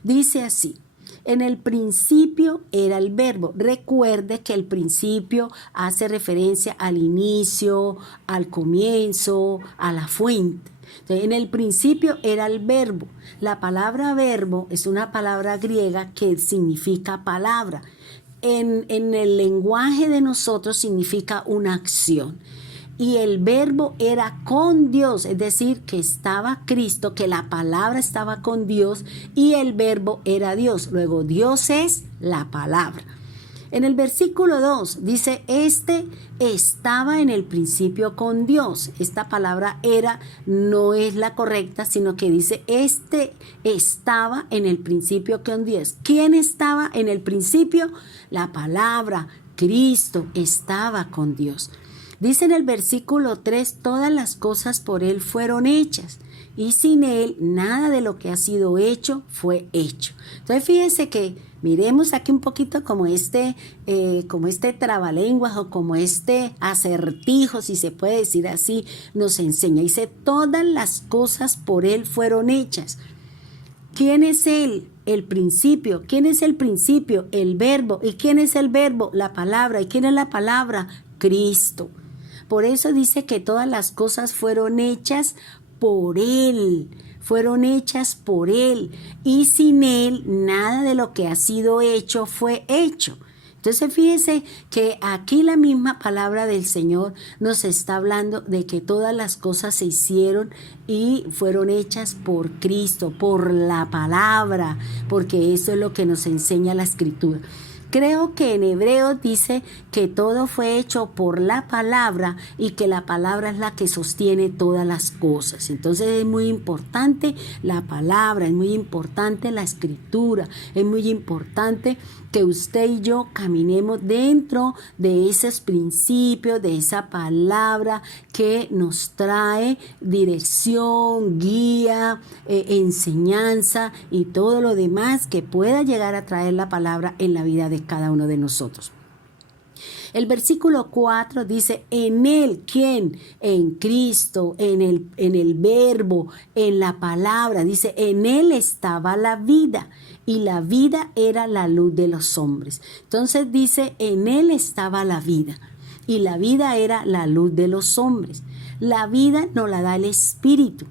Dice así: en el principio era el verbo. Recuerde que el principio hace referencia al inicio, al comienzo, a la fuente. Entonces, en el principio era el verbo. La palabra verbo es una palabra griega que significa palabra. En el lenguaje de nosotros significa una acción. Y el verbo era con Dios, es decir, que estaba Cristo, que la palabra estaba con Dios y el verbo era Dios. Luego Dios es la palabra. En el versículo 2 dice, este estaba en el principio con Dios. Esta palabra era no es la correcta, sino que dice, este estaba en el principio con Dios. ¿Quién estaba en el principio? La palabra, Cristo, estaba con Dios. Dice en el versículo 3, todas las cosas por Él fueron hechas. Y sin Él, nada de lo que ha sido hecho fue hecho. Entonces, fíjense que miremos aquí un poquito como este trabalenguas o como este acertijo, si se puede decir así, nos enseña. Dice, todas las cosas por Él fueron hechas. ¿Quién es Él? El principio. ¿Quién es el principio? El verbo. ¿Y quién es el verbo? La palabra. ¿Y quién es la palabra? Cristo. Por eso dice que todas las cosas fueron hechas por Él, fueron hechas por Él, y sin Él nada de lo que ha sido hecho fue hecho. Entonces fíjese que aquí la misma palabra del Señor nos está hablando de que todas las cosas se hicieron y fueron hechas por Cristo, por la palabra, porque eso es lo que nos enseña la Escritura. Creo que en Hebreos dice que todo fue hecho por la palabra y que la palabra es la que sostiene todas las cosas. Entonces es muy importante la palabra, es muy importante la Escritura, es muy importante que usted y yo caminemos dentro de esos principios, de esa palabra que nos trae dirección, guía, enseñanza y todo lo demás que pueda llegar a traer la palabra en la vida de cada uno de nosotros. El versículo 4 dice, en Él, ¿quién? En Cristo, en el verbo, en la palabra. Dice, en Él estaba la vida y la vida era la luz de los hombres. Entonces dice, en Él estaba la vida y la vida era la luz de los hombres. La vida nos la da el Espíritu.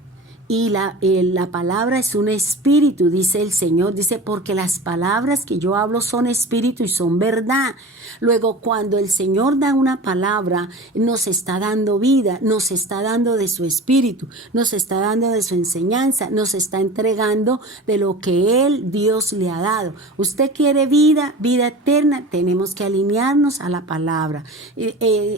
Y la palabra es un espíritu, dice el Señor, dice, porque las palabras que yo hablo son espíritu y son verdad. Luego, cuando el Señor da una palabra, nos está dando vida, nos está dando de su espíritu, nos está dando de su enseñanza, nos está entregando de lo que Él, Dios, le ha dado. Usted quiere vida, vida eterna, tenemos que alinearnos a la palabra.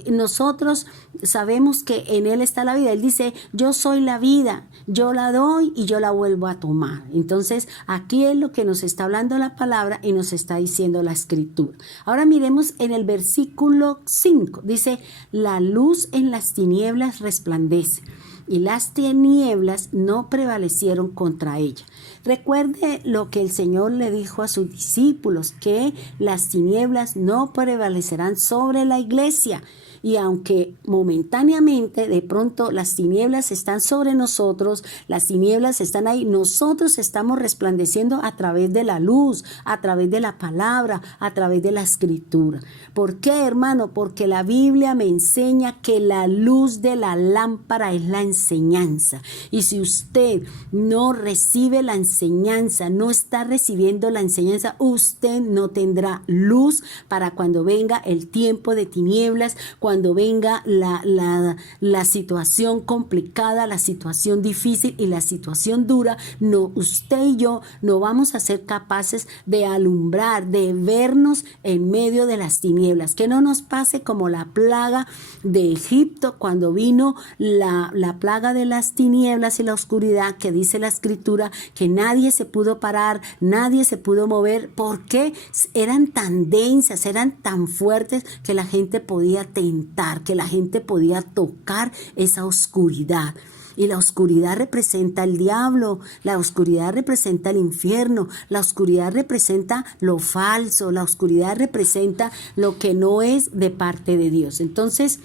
Nosotros sabemos que en Él está la vida. Él dice, yo soy la vida, yo yo la doy y yo la vuelvo a tomar. Entonces, aquí es lo que nos está hablando la palabra y nos está diciendo la escritura. Ahora miremos en el versículo 5. Dice, la luz en las tinieblas resplandece y las tinieblas no prevalecieron contra ella. Recuerde lo que el Señor le dijo a sus discípulos, que las tinieblas no prevalecerán sobre la iglesia. Y aunque momentáneamente de pronto las tinieblas están sobre nosotros, las tinieblas están ahí, nosotros estamos resplandeciendo a través de la luz, a través de la palabra, a través de la escritura. ¿Por qué, hermano? Porque la Biblia me enseña que la luz de la lámpara es la enseñanza. Y si usted no recibe la enseñanza, no está recibiendo la enseñanza, usted no tendrá luz para cuando venga el tiempo de tinieblas, cuando venga la situación complicada, la situación difícil y la situación dura. No, usted y yo no vamos a ser capaces de alumbrar, de vernos en medio de las tinieblas. Que no nos pase como la plaga de Egipto, cuando vino la plaga de las tinieblas y la oscuridad, que dice la escritura que nadie se pudo parar, nadie se pudo mover, porque eran tan densas, eran tan fuertes que la gente podía tentar, que la gente podía tocar esa oscuridad. Y la oscuridad representa el diablo, la oscuridad representa el infierno, la oscuridad representa lo falso, la oscuridad representa lo que no es de parte de Dios. Entonces,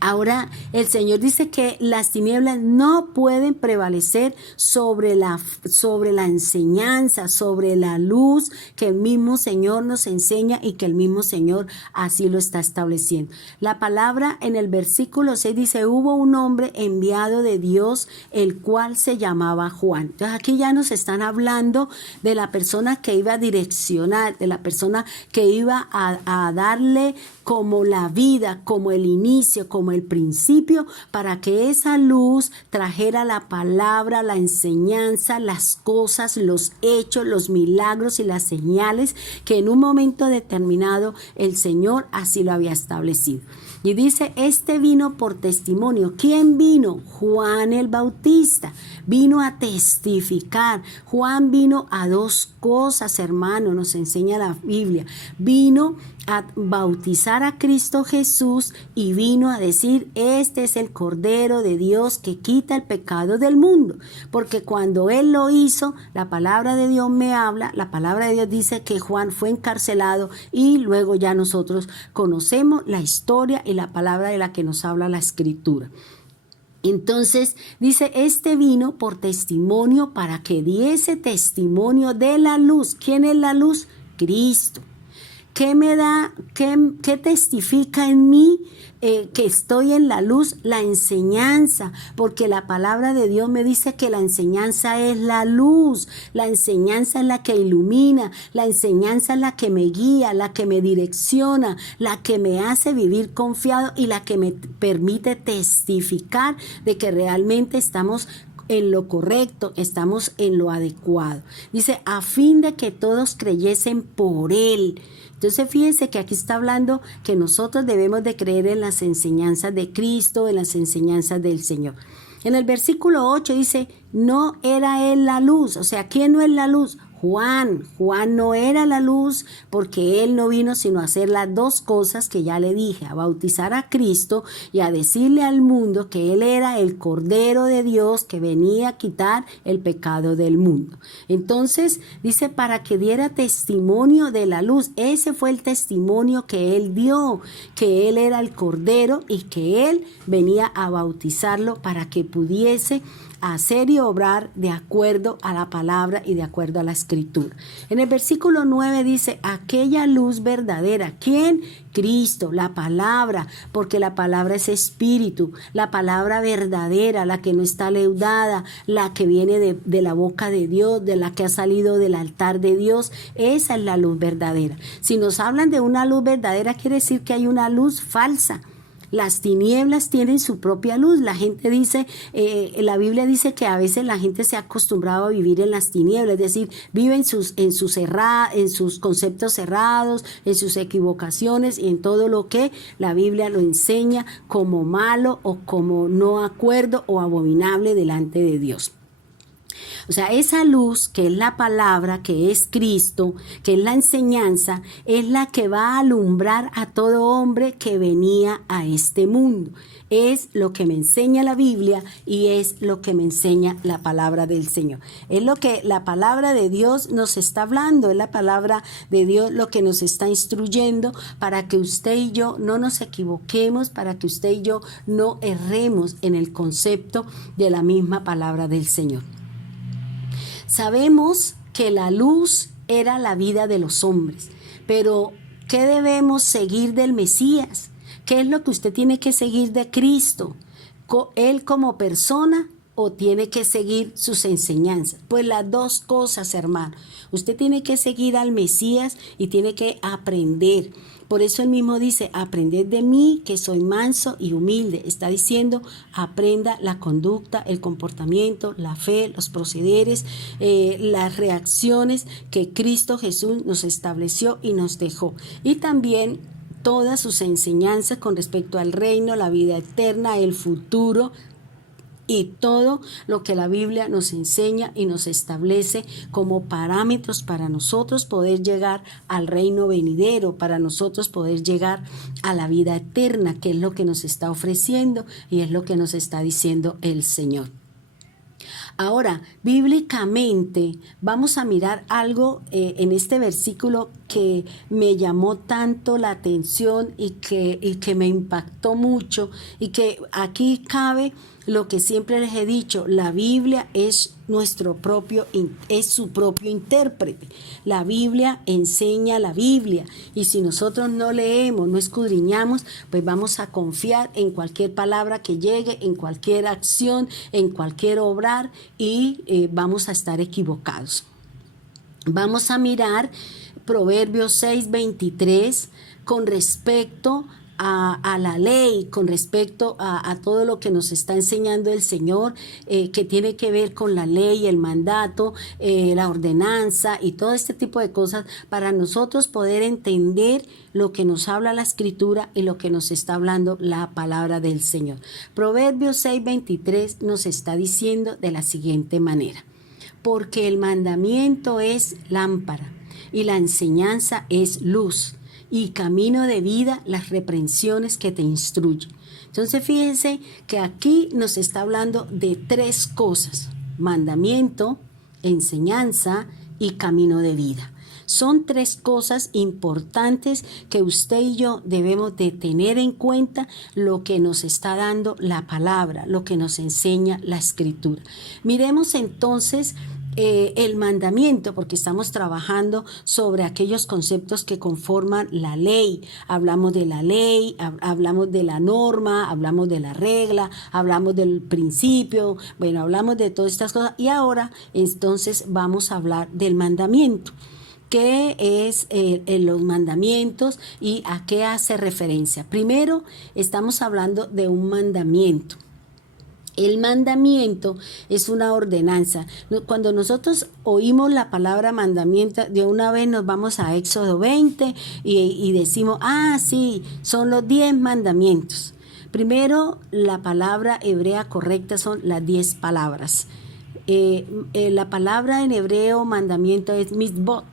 ahora el Señor dice que las tinieblas no pueden prevalecer sobre la enseñanza, sobre la luz que el mismo Señor nos enseña y que el mismo Señor así lo está estableciendo. La palabra en el versículo 6 dice, hubo un hombre enviado de Dios, el cual se llamaba Juan. Entonces aquí ya nos están hablando de la persona que iba a direccionar, de la persona que iba a darle como la vida, como el inicio, como el principio, para que esa luz trajera la palabra, la enseñanza, las cosas, los hechos, los milagros y las señales que en un momento determinado el Señor así lo había establecido. Y dice, este vino por testimonio. ¿Quién vino? Juan el Bautista. Vino a testificar. Juan vino a dos cosas, hermano, nos enseña la Biblia. Vino a bautizar a Cristo Jesús y vino a decir, este es el Cordero de Dios que quita el pecado del mundo. Porque cuando Él lo hizo, la palabra de Dios me habla, la palabra de Dios dice que Juan fue encarcelado y luego ya nosotros conocemos la historia y la palabra de la que nos habla la Escritura. Entonces dice, este vino por testimonio para que diese testimonio de la luz. ¿Quién es la luz? Cristo. ¿Qué me da, qué testifica en mí que estoy en la luz? La enseñanza, porque la palabra de Dios me dice que la enseñanza es la luz, la enseñanza es la que ilumina, la enseñanza es la que me guía, la que me direcciona, la que me hace vivir confiado y la que me permite testificar de que realmente estamos en lo correcto, estamos en lo adecuado. Dice, a fin de que todos creyesen por Él. Entonces fíjense que aquí está hablando que nosotros debemos de creer en las enseñanzas de Cristo, en las enseñanzas del Señor. En el versículo 8 dice, no era Él la luz. O sea, ¿quién no es la luz? Juan no era la luz, porque él no vino sino a hacer las dos cosas que ya le dije, a bautizar a Cristo y a decirle al mundo que él era el Cordero de Dios que venía a quitar el pecado del mundo. Entonces dice, para que diera testimonio de la luz. Ese fue el testimonio que él dio, que él era el Cordero y que él venía a bautizarlo para que pudiese hacer y obrar de acuerdo a la palabra y de acuerdo a la Escritura. En el versículo 9 dice, aquella luz verdadera. ¿Quién? Cristo, la palabra, porque la palabra es espíritu, la palabra verdadera, la que no está leudada, la que viene de la boca de Dios, de la que ha salido del altar de Dios. Esa es la luz verdadera. Si nos hablan de una luz verdadera, quiere decir que hay una luz falsa. Las tinieblas tienen su propia luz. La gente dice, la Biblia dice que a veces la gente se ha acostumbrado a vivir en las tinieblas, es decir, vive en sus conceptos cerrados, en sus equivocaciones y en todo lo que la Biblia lo enseña como malo o como no acuerdo o abominable delante de Dios. O sea, esa luz que es la palabra, que es Cristo, que es la enseñanza, es la que va a alumbrar a todo hombre que venía a este mundo. Es lo que me enseña la Biblia y es lo que me enseña la palabra del Señor. Es lo que la palabra de Dios nos está hablando, es la palabra de Dios lo que nos está instruyendo para que usted y yo no nos equivoquemos, para que usted y yo no erremos en el concepto de la misma palabra del Señor. Sabemos que la luz era la vida de los hombres, pero ¿qué debemos seguir del Mesías? ¿Qué es lo que usted tiene que seguir de Cristo? ¿Él como persona o tiene que seguir sus enseñanzas? Pues las dos cosas, hermano. Usted tiene que seguir al Mesías y tiene que aprender. Por eso él mismo dice, aprended de mí que soy manso y humilde. Está diciendo, aprenda la conducta, el comportamiento, la fe, los procederes, las reacciones que Cristo Jesús nos estableció y nos dejó. Y también todas sus enseñanzas con respecto al reino, la vida eterna, el futuro, y todo lo que la Biblia nos enseña y nos establece como parámetros para nosotros poder llegar al reino venidero, para nosotros poder llegar a la vida eterna, que es lo que nos está ofreciendo y es lo que nos está diciendo el Señor. Ahora, bíblicamente, vamos a mirar algo en este versículo que me llamó tanto la atención y que me impactó mucho, y que aquí cabe lo que siempre les he dicho: la Biblia es su propio intérprete. La Biblia enseña la Biblia, y si nosotros no leemos, no escudriñamos, pues vamos a confiar en cualquier palabra que llegue, en cualquier acción, en cualquier obrar, y vamos a estar equivocados. Vamos a mirar Proverbios 6:23 con respecto a la ley, con respecto a todo lo que nos está enseñando el Señor, que tiene que ver con la ley, el mandato, la ordenanza y todo este tipo de cosas, para nosotros poder entender lo que nos habla la Escritura y lo que nos está hablando la palabra del Señor. Proverbios 6:23 nos está diciendo de la siguiente manera: porque el mandamiento es lámpara y la enseñanza es luz, y camino de vida las reprensiones que te instruyen. Entonces fíjense que aquí nos está hablando de tres cosas: mandamiento, enseñanza y camino de vida. Son tres cosas importantes que usted y yo debemos de tener en cuenta, lo que nos está dando la palabra, lo que nos enseña la Escritura. Miremos entonces el mandamiento, porque estamos trabajando sobre aquellos conceptos que conforman la ley. Hablamos de la ley, hablamos de la norma, hablamos de la regla, hablamos del principio, bueno, hablamos de todas estas cosas, y ahora entonces vamos a hablar del mandamiento. ¿Qué es los mandamientos y a qué hace referencia? Primero, estamos hablando de un mandamiento. El mandamiento es una ordenanza. Cuando nosotros oímos la palabra mandamiento, de una vez nos vamos a Éxodo 20 y decimos, sí, son los 10 mandamientos. Primero, la palabra hebrea correcta son las 10 palabras. La palabra en hebreo mandamiento es mitzvot,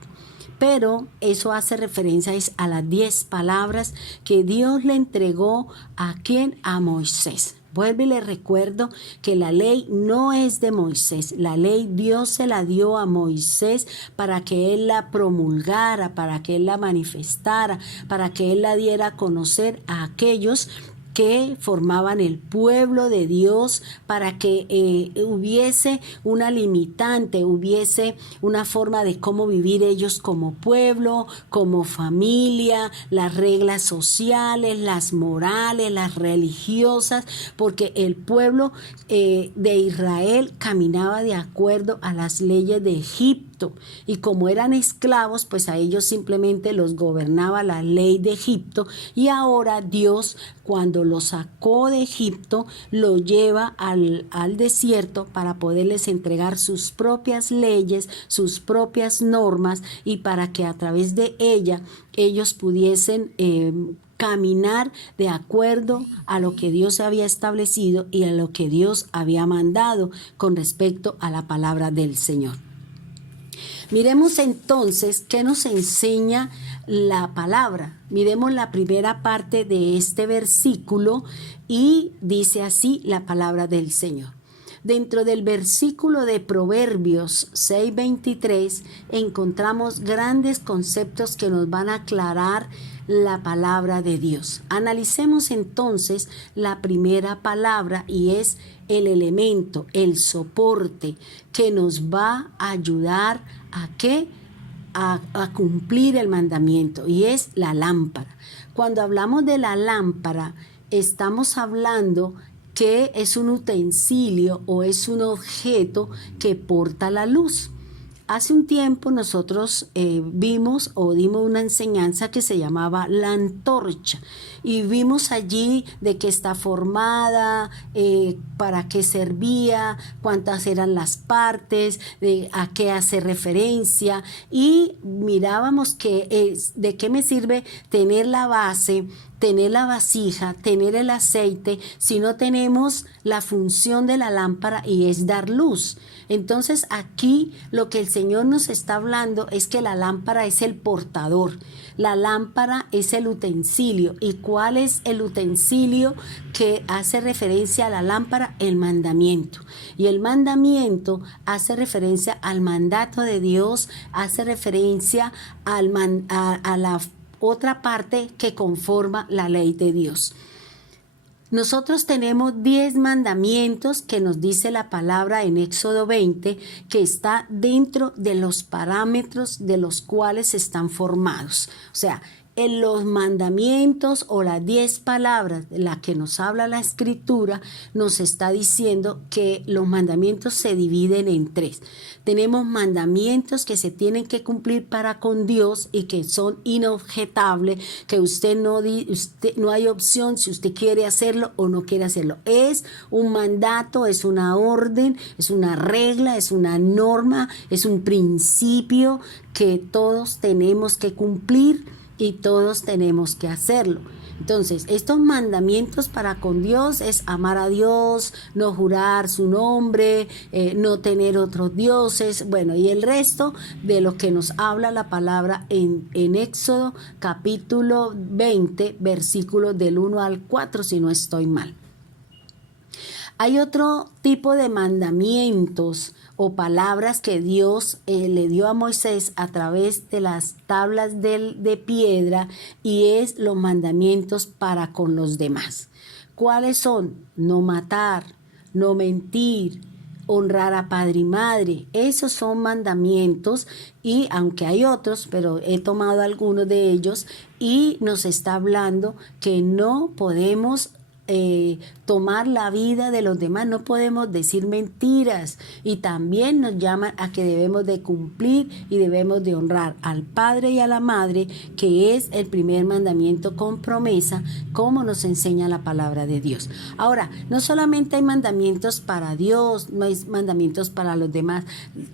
pero eso hace referencia a las 10 palabras que Dios le entregó ¿a quién? A Moisés. Vuelvo y le recuerdo que la ley no es de Moisés. La ley Dios se la dio a Moisés para que él la promulgara, para que él la manifestara, para que él la diera a conocer a aquellos que formaban el pueblo de Dios, para que hubiese una limitante, hubiese una forma de cómo vivir ellos como pueblo, como familia, las reglas sociales, las morales, las religiosas, porque el pueblo de Israel caminaba de acuerdo a las leyes de Egipto. Egipto. Y como eran esclavos, pues a ellos simplemente los gobernaba la ley de Egipto. Y ahora Dios, cuando los sacó de Egipto, lo lleva al desierto para poderles entregar sus propias leyes, sus propias normas, y para que a través de ella ellos pudiesen caminar de acuerdo a lo que Dios había establecido y a lo que Dios había mandado con respecto a la palabra del Señor. Miremos entonces qué nos enseña la palabra. Miremos la primera parte de este versículo y dice así la palabra del Señor. Dentro del versículo de Proverbios 6:23 encontramos grandes conceptos que nos van a aclarar la palabra de Dios. Analicemos entonces la primera palabra y es el elemento, el soporte que nos va a ayudar a ¿qué? A cumplir el mandamiento, y es la lámpara. Cuando hablamos de la lámpara, estamos hablando que es un utensilio o es un objeto que porta la luz. Hace un tiempo nosotros vimos o dimos una enseñanza que se llamaba la antorcha, y vimos allí de qué está formada, para qué servía, cuántas eran las partes, a qué hace referencia, y mirábamos que de qué me sirve tener la base, tener la vasija, tener el aceite, si no tenemos la función de la lámpara, y es dar luz. Entonces aquí lo que el Señor nos está hablando es que la lámpara es el portador, la lámpara es el utensilio. ¿Y cuál es el utensilio que hace referencia a la lámpara? El mandamiento. Y el mandamiento hace referencia al mandato de Dios, hace referencia a la otra parte que conforma la ley de Dios. Nosotros tenemos 10 mandamientos que nos dice la palabra en Éxodo 20, que está dentro de los parámetros de los cuales están formados. O sea, en los mandamientos o las 10 palabras de las que nos habla la Escritura, nos está diciendo que los mandamientos se dividen en 3. Tenemos mandamientos que se tienen que cumplir para con Dios y que son inobjetables, que usted no hay opción si usted quiere hacerlo o no quiere hacerlo. Es un mandato, es una orden, es una regla, es una norma, es un principio que todos tenemos que cumplir y todos tenemos que hacerlo. Entonces, estos mandamientos para con Dios es amar a Dios, no jurar su nombre, no tener otros dioses, bueno, y el resto de lo que nos habla la palabra en Éxodo capítulo 20, versículos del 1 al 4, si no estoy mal. Hay otro tipo de mandamientos o palabras que Dios le dio a Moisés a través de las tablas de piedra, y es los mandamientos para con los demás. ¿Cuáles son? No matar, no mentir, honrar a padre y madre. Esos son mandamientos, y aunque hay otros, pero he tomado algunos de ellos, y nos está hablando que no podemos tomar la vida de los demás, no podemos decir mentiras, y también nos llaman a que debemos de cumplir y debemos de honrar al padre y a la madre, que es el primer mandamiento con promesa, como nos enseña la palabra de Dios. Ahora, no solamente hay mandamientos para Dios, no hay mandamientos para los demás,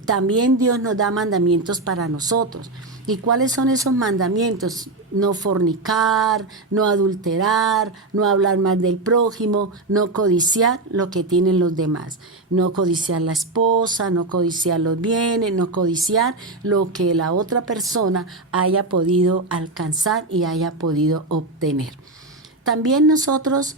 también Dios nos da mandamientos para nosotros. ¿Y cuáles son esos mandamientos? No fornicar, no adulterar, no hablar mal del prójimo, no codiciar lo que tienen los demás, no codiciar la esposa, no codiciar los bienes, no codiciar lo que la otra persona haya podido alcanzar y haya podido obtener. También nosotros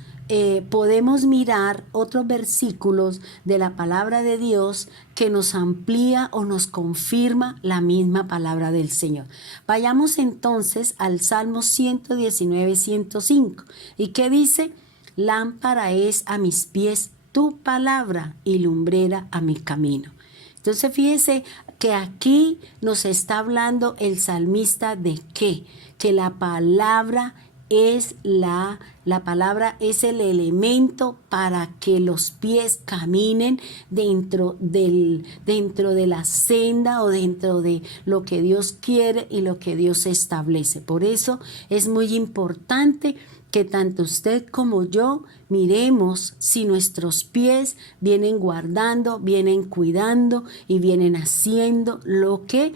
podemos mirar otros versículos de la palabra de Dios que nos amplía o nos confirma la misma palabra del Señor. Vayamos entonces al Salmo 119, 105. ¿Y qué dice? Lámpara es a mis pies tu palabra y lumbrera a mi camino. Entonces fíjese que aquí nos está hablando el salmista de qué, que la palabra es la palabra es el elemento para que los pies caminen dentro de la senda o dentro de lo que Dios quiere y lo que Dios establece. Por eso es muy importante que tanto usted como yo miremos si nuestros pies vienen guardando, vienen cuidando y vienen haciendo lo que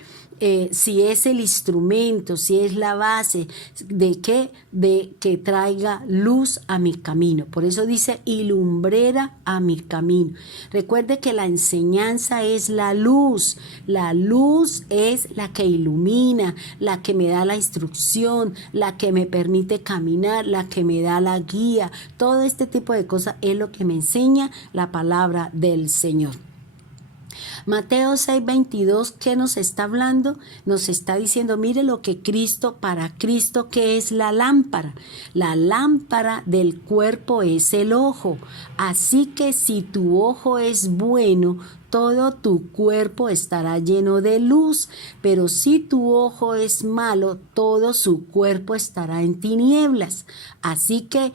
si es el instrumento, si es la base de que traiga luz a mi camino. Por eso dice, y lumbrera a mi camino. Recuerde que la enseñanza es la luz. La luz es la que ilumina, la que me da la instrucción, la que me permite caminar, la que me da la guía. Todo este tipo de cosas es lo que me enseña la palabra del Señor. Mateo 6:22, ¿qué nos está hablando? Nos está diciendo, mire lo que para Cristo, ¿qué es la lámpara? La lámpara del cuerpo es el ojo. Así que si tu ojo es bueno, todo tu cuerpo estará lleno de luz, pero si tu ojo es malo, todo su cuerpo estará en tinieblas. Así que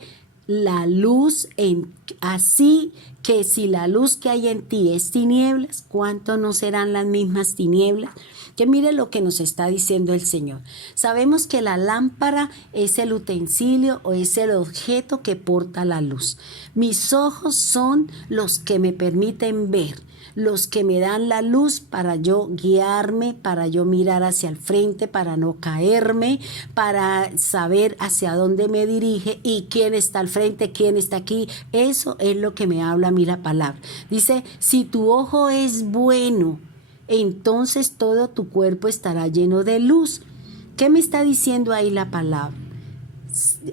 si la luz que hay en ti es tinieblas, ¿cuánto no serán las mismas tinieblas? Que mire lo que nos está diciendo el Señor. Sabemos que la lámpara es el utensilio o es el objeto que porta la luz. Mis ojos son los que me permiten ver, los que me dan la luz para yo guiarme, para yo mirar hacia el frente, para no caerme, para saber hacia dónde me dirige y quién está al frente, quién está aquí. Eso es lo que me habla a mí la palabra. Dice, si tu ojo es bueno, entonces todo tu cuerpo estará lleno de luz. ¿Qué me está diciendo ahí la palabra?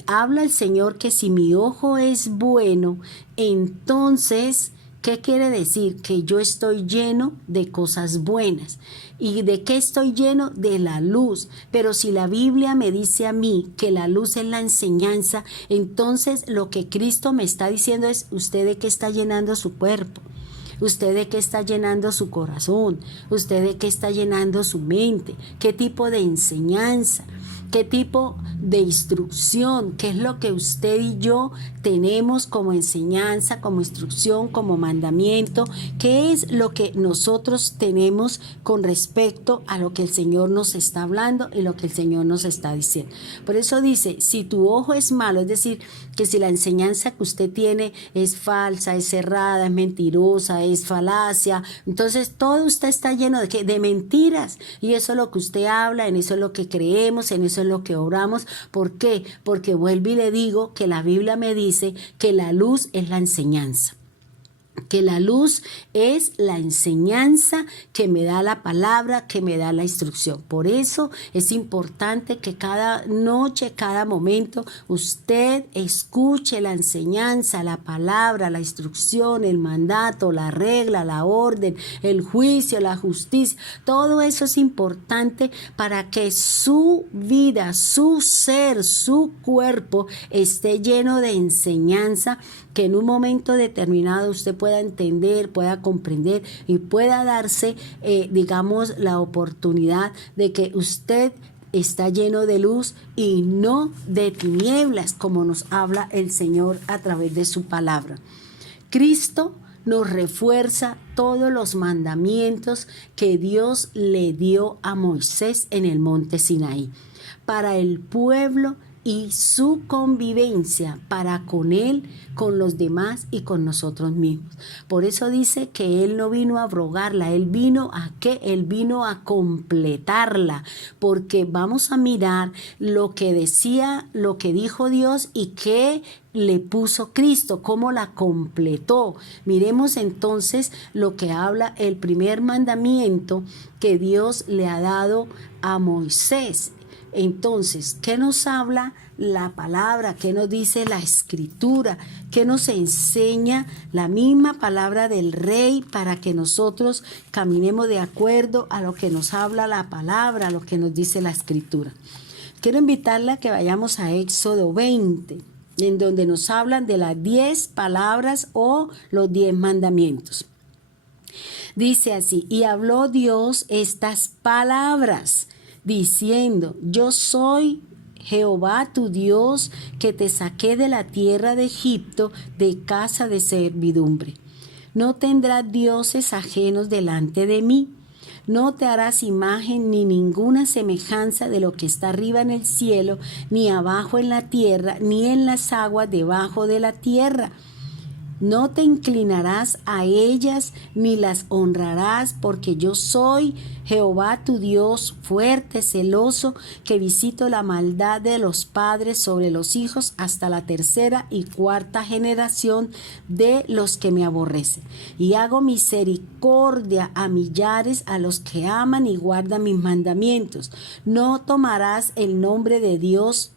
Habla el Señor que si mi ojo es bueno, entonces, ¿qué quiere decir? Que yo estoy lleno de cosas buenas. ¿Y de qué estoy lleno? De la luz. Pero si la Biblia me dice a mí que la luz es la enseñanza, entonces lo que Cristo me está diciendo es, ¿usted de qué está llenando su cuerpo? ¿Usted de qué está llenando su corazón? ¿Usted de qué está llenando su mente? ¿Qué tipo de enseñanza? ¿Qué tipo de instrucción? ¿Qué es lo que usted y yo tenemos como enseñanza, como instrucción, como mandamiento? ¿Qué es lo que nosotros tenemos con respecto a lo que el Señor nos está hablando y lo que el Señor nos está diciendo? Por eso dice, si tu ojo es malo, es decir, que si la enseñanza que usted tiene es falsa, es cerrada, es mentirosa, es falacia, entonces todo usted está lleno de mentiras. Y eso es lo que usted habla, en eso es lo que creemos, en eso es lo que oramos. ¿Por qué? Porque vuelvo y le digo que la Biblia me dice que la luz es la enseñanza. Que la luz es la enseñanza que me da la palabra, que me da la instrucción. Por eso es importante que cada noche, cada momento, usted escuche la enseñanza, la palabra, la instrucción, el mandato, la regla, la orden, el juicio, la justicia. Todo eso es importante para que su vida, su ser, su cuerpo esté lleno de enseñanza, que en un momento determinado usted pueda entender, pueda comprender y pueda darse, la oportunidad de que usted está lleno de luz y no de tinieblas, como nos habla el Señor a través de su palabra. Cristo nos refuerza todos los mandamientos que Dios le dio a Moisés en el monte Sinaí para el pueblo y su convivencia para con él, con los demás y con nosotros mismos. Por eso dice que él no vino a abrogarla, él vino a ¿qué? Él vino a completarla, porque vamos a mirar lo que decía, lo que dijo Dios y qué le puso Cristo, cómo la completó. Miremos entonces lo que habla el primer mandamiento que Dios le ha dado a Moisés. Entonces, ¿qué nos habla la palabra? ¿Qué nos dice la escritura? ¿Qué nos enseña la misma palabra del Rey para que nosotros caminemos de acuerdo a lo que nos habla la palabra, a lo que nos dice la escritura? Quiero invitarla a que vayamos a Éxodo 20, en donde nos hablan de las 10 palabras o los 10 mandamientos. Dice así, y habló Dios estas palabras, diciendo, yo soy Jehová tu Dios, que te saqué de la tierra de Egipto, de casa de servidumbre. No tendrás dioses ajenos delante de mí. No te harás imagen ni ninguna semejanza de lo que está arriba en el cielo, ni abajo en la tierra, ni en las aguas debajo de la tierra. No te inclinarás a ellas ni las honrarás, porque yo soy Jehová tu Dios, fuerte, celoso, que visito la maldad de los padres sobre los hijos hasta la tercera y cuarta generación de los que me aborrecen. Y hago misericordia a millares, a los que aman y guardan mis mandamientos. No tomarás el nombre de Dios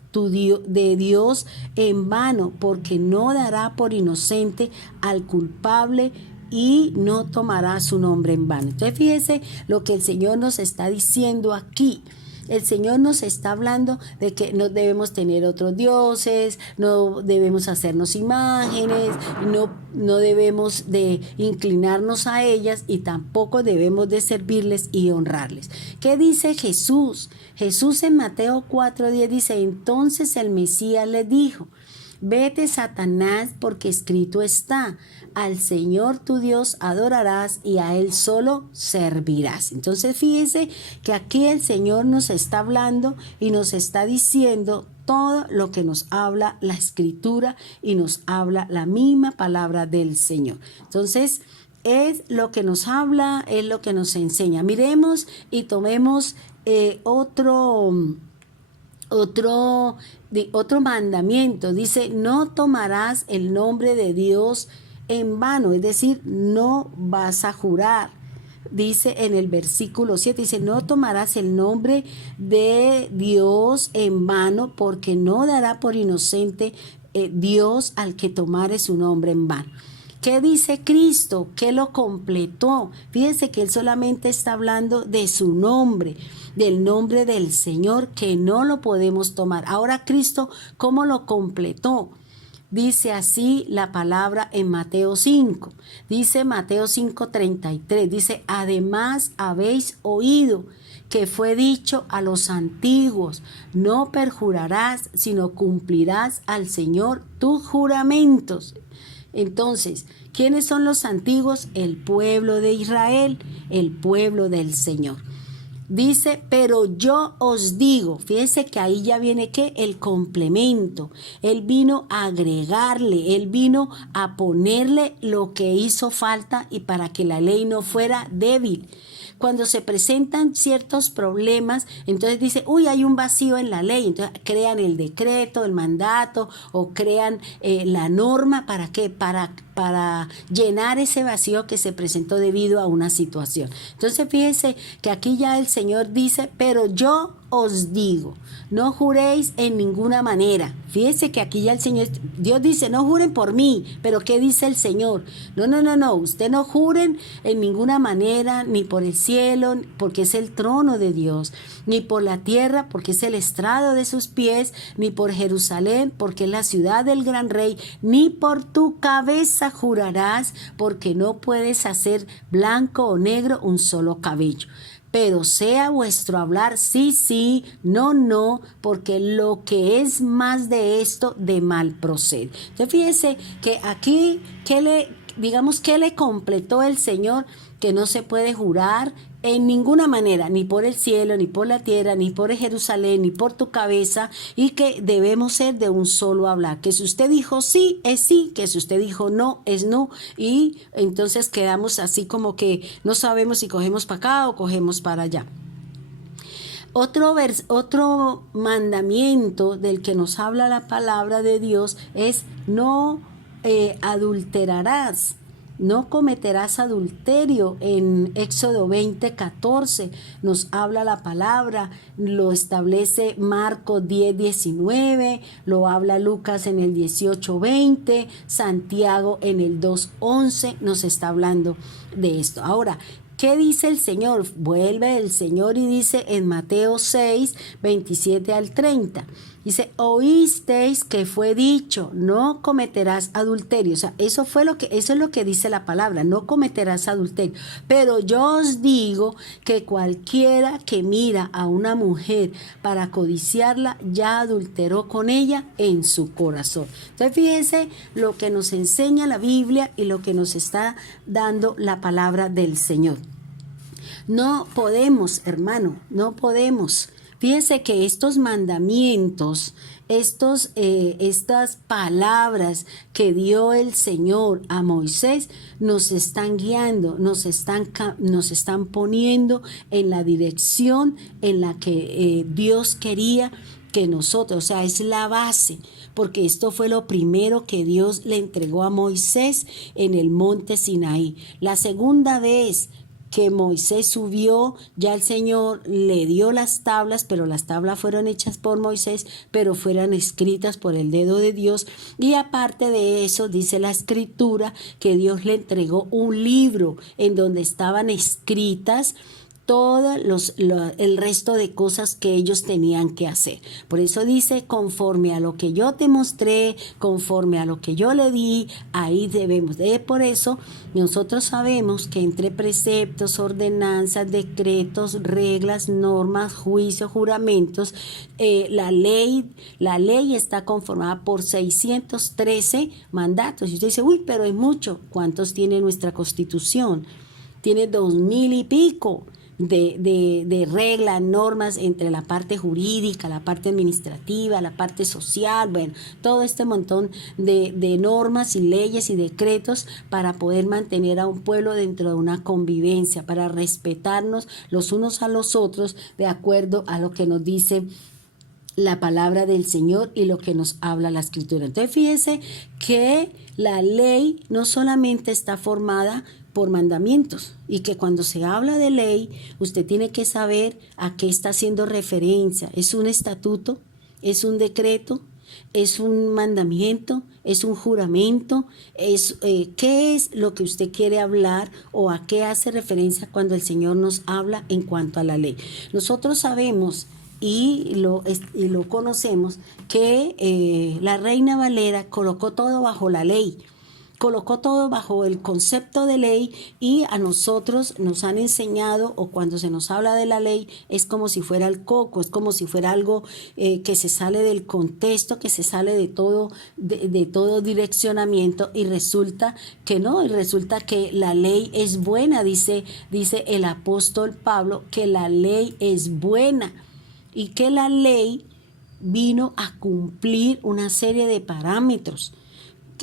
en vano, porque no dará por inocente al culpable y no tomará su nombre en vano. Entonces fíjese lo que el Señor nos está diciendo aquí. El Señor nos está hablando de que no debemos tener otros dioses, no debemos hacernos imágenes, no debemos de inclinarnos a ellas y tampoco debemos de servirles y honrarles. ¿Qué dice Jesús? Jesús en Mateo 4:10 dice, entonces el Mesías le dijo, vete, Satanás, porque escrito está, al Señor tu Dios adorarás y a Él solo servirás. Entonces fíjese que aquí el Señor nos está hablando y nos está diciendo todo lo que nos habla la Escritura y nos habla la misma palabra del Señor. Entonces es lo que nos habla, es lo que nos enseña. Miremos y tomemos otro mandamiento. Dice, no tomarás el nombre de Dios en vano, es decir, no vas a jurar. Dice en el versículo 7, dice, no tomarás el nombre de Dios en vano, porque no dará por inocente Dios al que tomare su nombre en vano. ¿Qué dice Cristo? ¿Qué lo completó? Fíjense que Él solamente está hablando de su nombre, del nombre del Señor, que no lo podemos tomar. Ahora Cristo, ¿cómo lo completó? Dice así la palabra en Mateo 5. Dice Mateo 5:33. Dice, además habéis oído que fue dicho a los antiguos, no perjurarás, sino cumplirás al Señor tus juramentos. Entonces, ¿quiénes son los antiguos? El pueblo de Israel, el pueblo del Señor. Dice, pero yo os digo, fíjense que ahí ya viene ¿qué? El complemento. Él vino a agregarle, Él vino a ponerle lo que hizo falta y para que la ley no fuera débil. Cuando se presentan ciertos problemas, entonces dice, uy, hay un vacío en la ley. Entonces crean el decreto, el mandato o crean la norma. ¿Para qué? Para llenar ese vacío que se presentó debido a una situación. Entonces fíjense que aquí ya el Señor dice, pero yo os digo, no juréis en ninguna manera. Fíjense que aquí ya el Señor, Dios dice, no juren por mí, pero ¿qué dice el Señor? No, usted no juren en ninguna manera, ni por el cielo, porque es el trono de Dios, ni por la tierra, porque es el estrado de sus pies, ni por Jerusalén, porque es la ciudad del gran rey, ni por tu cabeza jurarás, porque no puedes hacer blanco o negro un solo cabello. Pero sea vuestro hablar sí, no, porque lo que es más de esto, de mal procede. Entonces fíjese que aquí, ¿qué le completó el Señor? Que no se puede jurar en ninguna manera, ni por el cielo, ni por la tierra, ni por Jerusalén, ni por tu cabeza, y que debemos ser de un solo hablar, que si usted dijo sí, es sí, que si usted dijo no, es no, y entonces quedamos así como que no sabemos si cogemos para acá o cogemos para allá. Otro mandamiento del que nos habla la palabra de Dios es no adulterarás. No cometerás adulterio. En Éxodo 20:14 nos habla la palabra, lo establece Marcos 10:19, lo habla Lucas en el 18:20, Santiago en el 2:11 nos está hablando de esto. Ahora, ¿qué dice el Señor? Vuelve el Señor y dice en Mateo 6:27 al 30. Dice, oísteis que fue dicho, no cometerás adulterio. O sea, eso es lo que dice la palabra, no cometerás adulterio. Pero yo os digo que cualquiera que mira a una mujer para codiciarla, ya adulteró con ella en su corazón. Entonces, fíjense lo que nos enseña la Biblia y lo que nos está dando la palabra del Señor. No podemos, hermano, no podemos. Fíjense que estos mandamientos, estas palabras que dio el Señor a Moisés, nos están guiando, nos están poniendo en la dirección en la que Dios quería que nosotros, o sea, es la base, porque esto fue lo primero que Dios le entregó a Moisés en el monte Sinaí. La segunda vez que Moisés subió, ya el Señor le dio las tablas, pero las tablas fueron hechas por Moisés, pero fueron escritas por el dedo de Dios. Y aparte de eso, dice la Escritura que Dios le entregó un libro en donde estaban escritas todo el resto de cosas que ellos tenían que hacer. Por eso dice, conforme a lo que yo te mostré, conforme a lo que yo le di, ahí debemos. Por eso nosotros sabemos que entre preceptos, ordenanzas, decretos, reglas, normas, juicios, juramentos, la ley está conformada por 613 mandatos. Y usted dice, uy, pero es mucho. ¿Cuántos tiene nuestra Constitución? Tiene 2000 y pico de reglas, normas entre la parte jurídica, la parte administrativa, la parte social, bueno, todo este montón de normas y leyes y decretos para poder mantener a un pueblo dentro de una convivencia, para respetarnos los unos a los otros de acuerdo a lo que nos dice la palabra del Señor y lo que nos habla la Escritura. Entonces fíjese que la ley no solamente está formada por mandamientos, y que cuando se habla de ley, usted tiene que saber a qué está haciendo referencia. ¿Es un estatuto? ¿Es un decreto? ¿Es un mandamiento? ¿Es un juramento? ¿Qué es lo que usted quiere hablar o a qué hace referencia cuando el Señor nos habla en cuanto a la ley? Nosotros sabemos y lo conocemos que la Reina Valera colocó todo bajo la ley. Colocó todo bajo el concepto de ley y a nosotros nos han enseñado, o cuando se nos habla de la ley, es como si fuera el coco, es como si fuera algo que se sale del contexto, que se sale de todo direccionamiento, y resulta que no, y resulta que la ley es buena, dice el apóstol Pablo, que la ley es buena y que la ley vino a cumplir una serie de parámetros.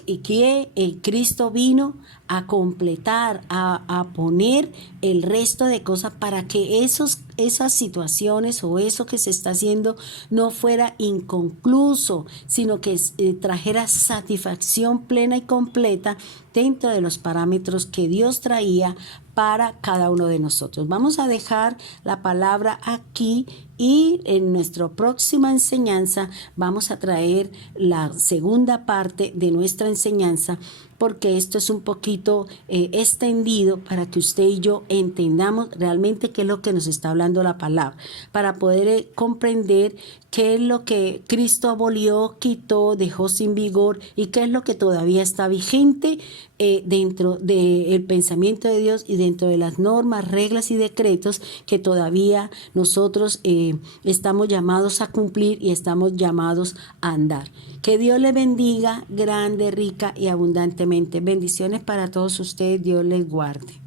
Y que Cristo vino a completar, a poner el resto de cosas para que esas situaciones o eso que se está haciendo no fuera inconcluso, sino que trajera satisfacción plena y completa dentro de los parámetros que Dios traía para cada uno de nosotros. Vamos a dejar la palabra aquí y en nuestra próxima enseñanza vamos a traer la segunda parte de nuestra enseñanza, porque esto es un poquito extendido para que usted y yo entendamos realmente qué es lo que nos está hablando la palabra, para poder comprender qué es lo que Cristo abolió, quitó, dejó sin vigor y qué es lo que todavía está vigente dentro del pensamiento de Dios y dentro de las normas, reglas y decretos que todavía nosotros estamos llamados a cumplir y estamos llamados a andar. Que Dios les bendiga grande, rica y abundantemente. Bendiciones para todos ustedes. Dios les guarde.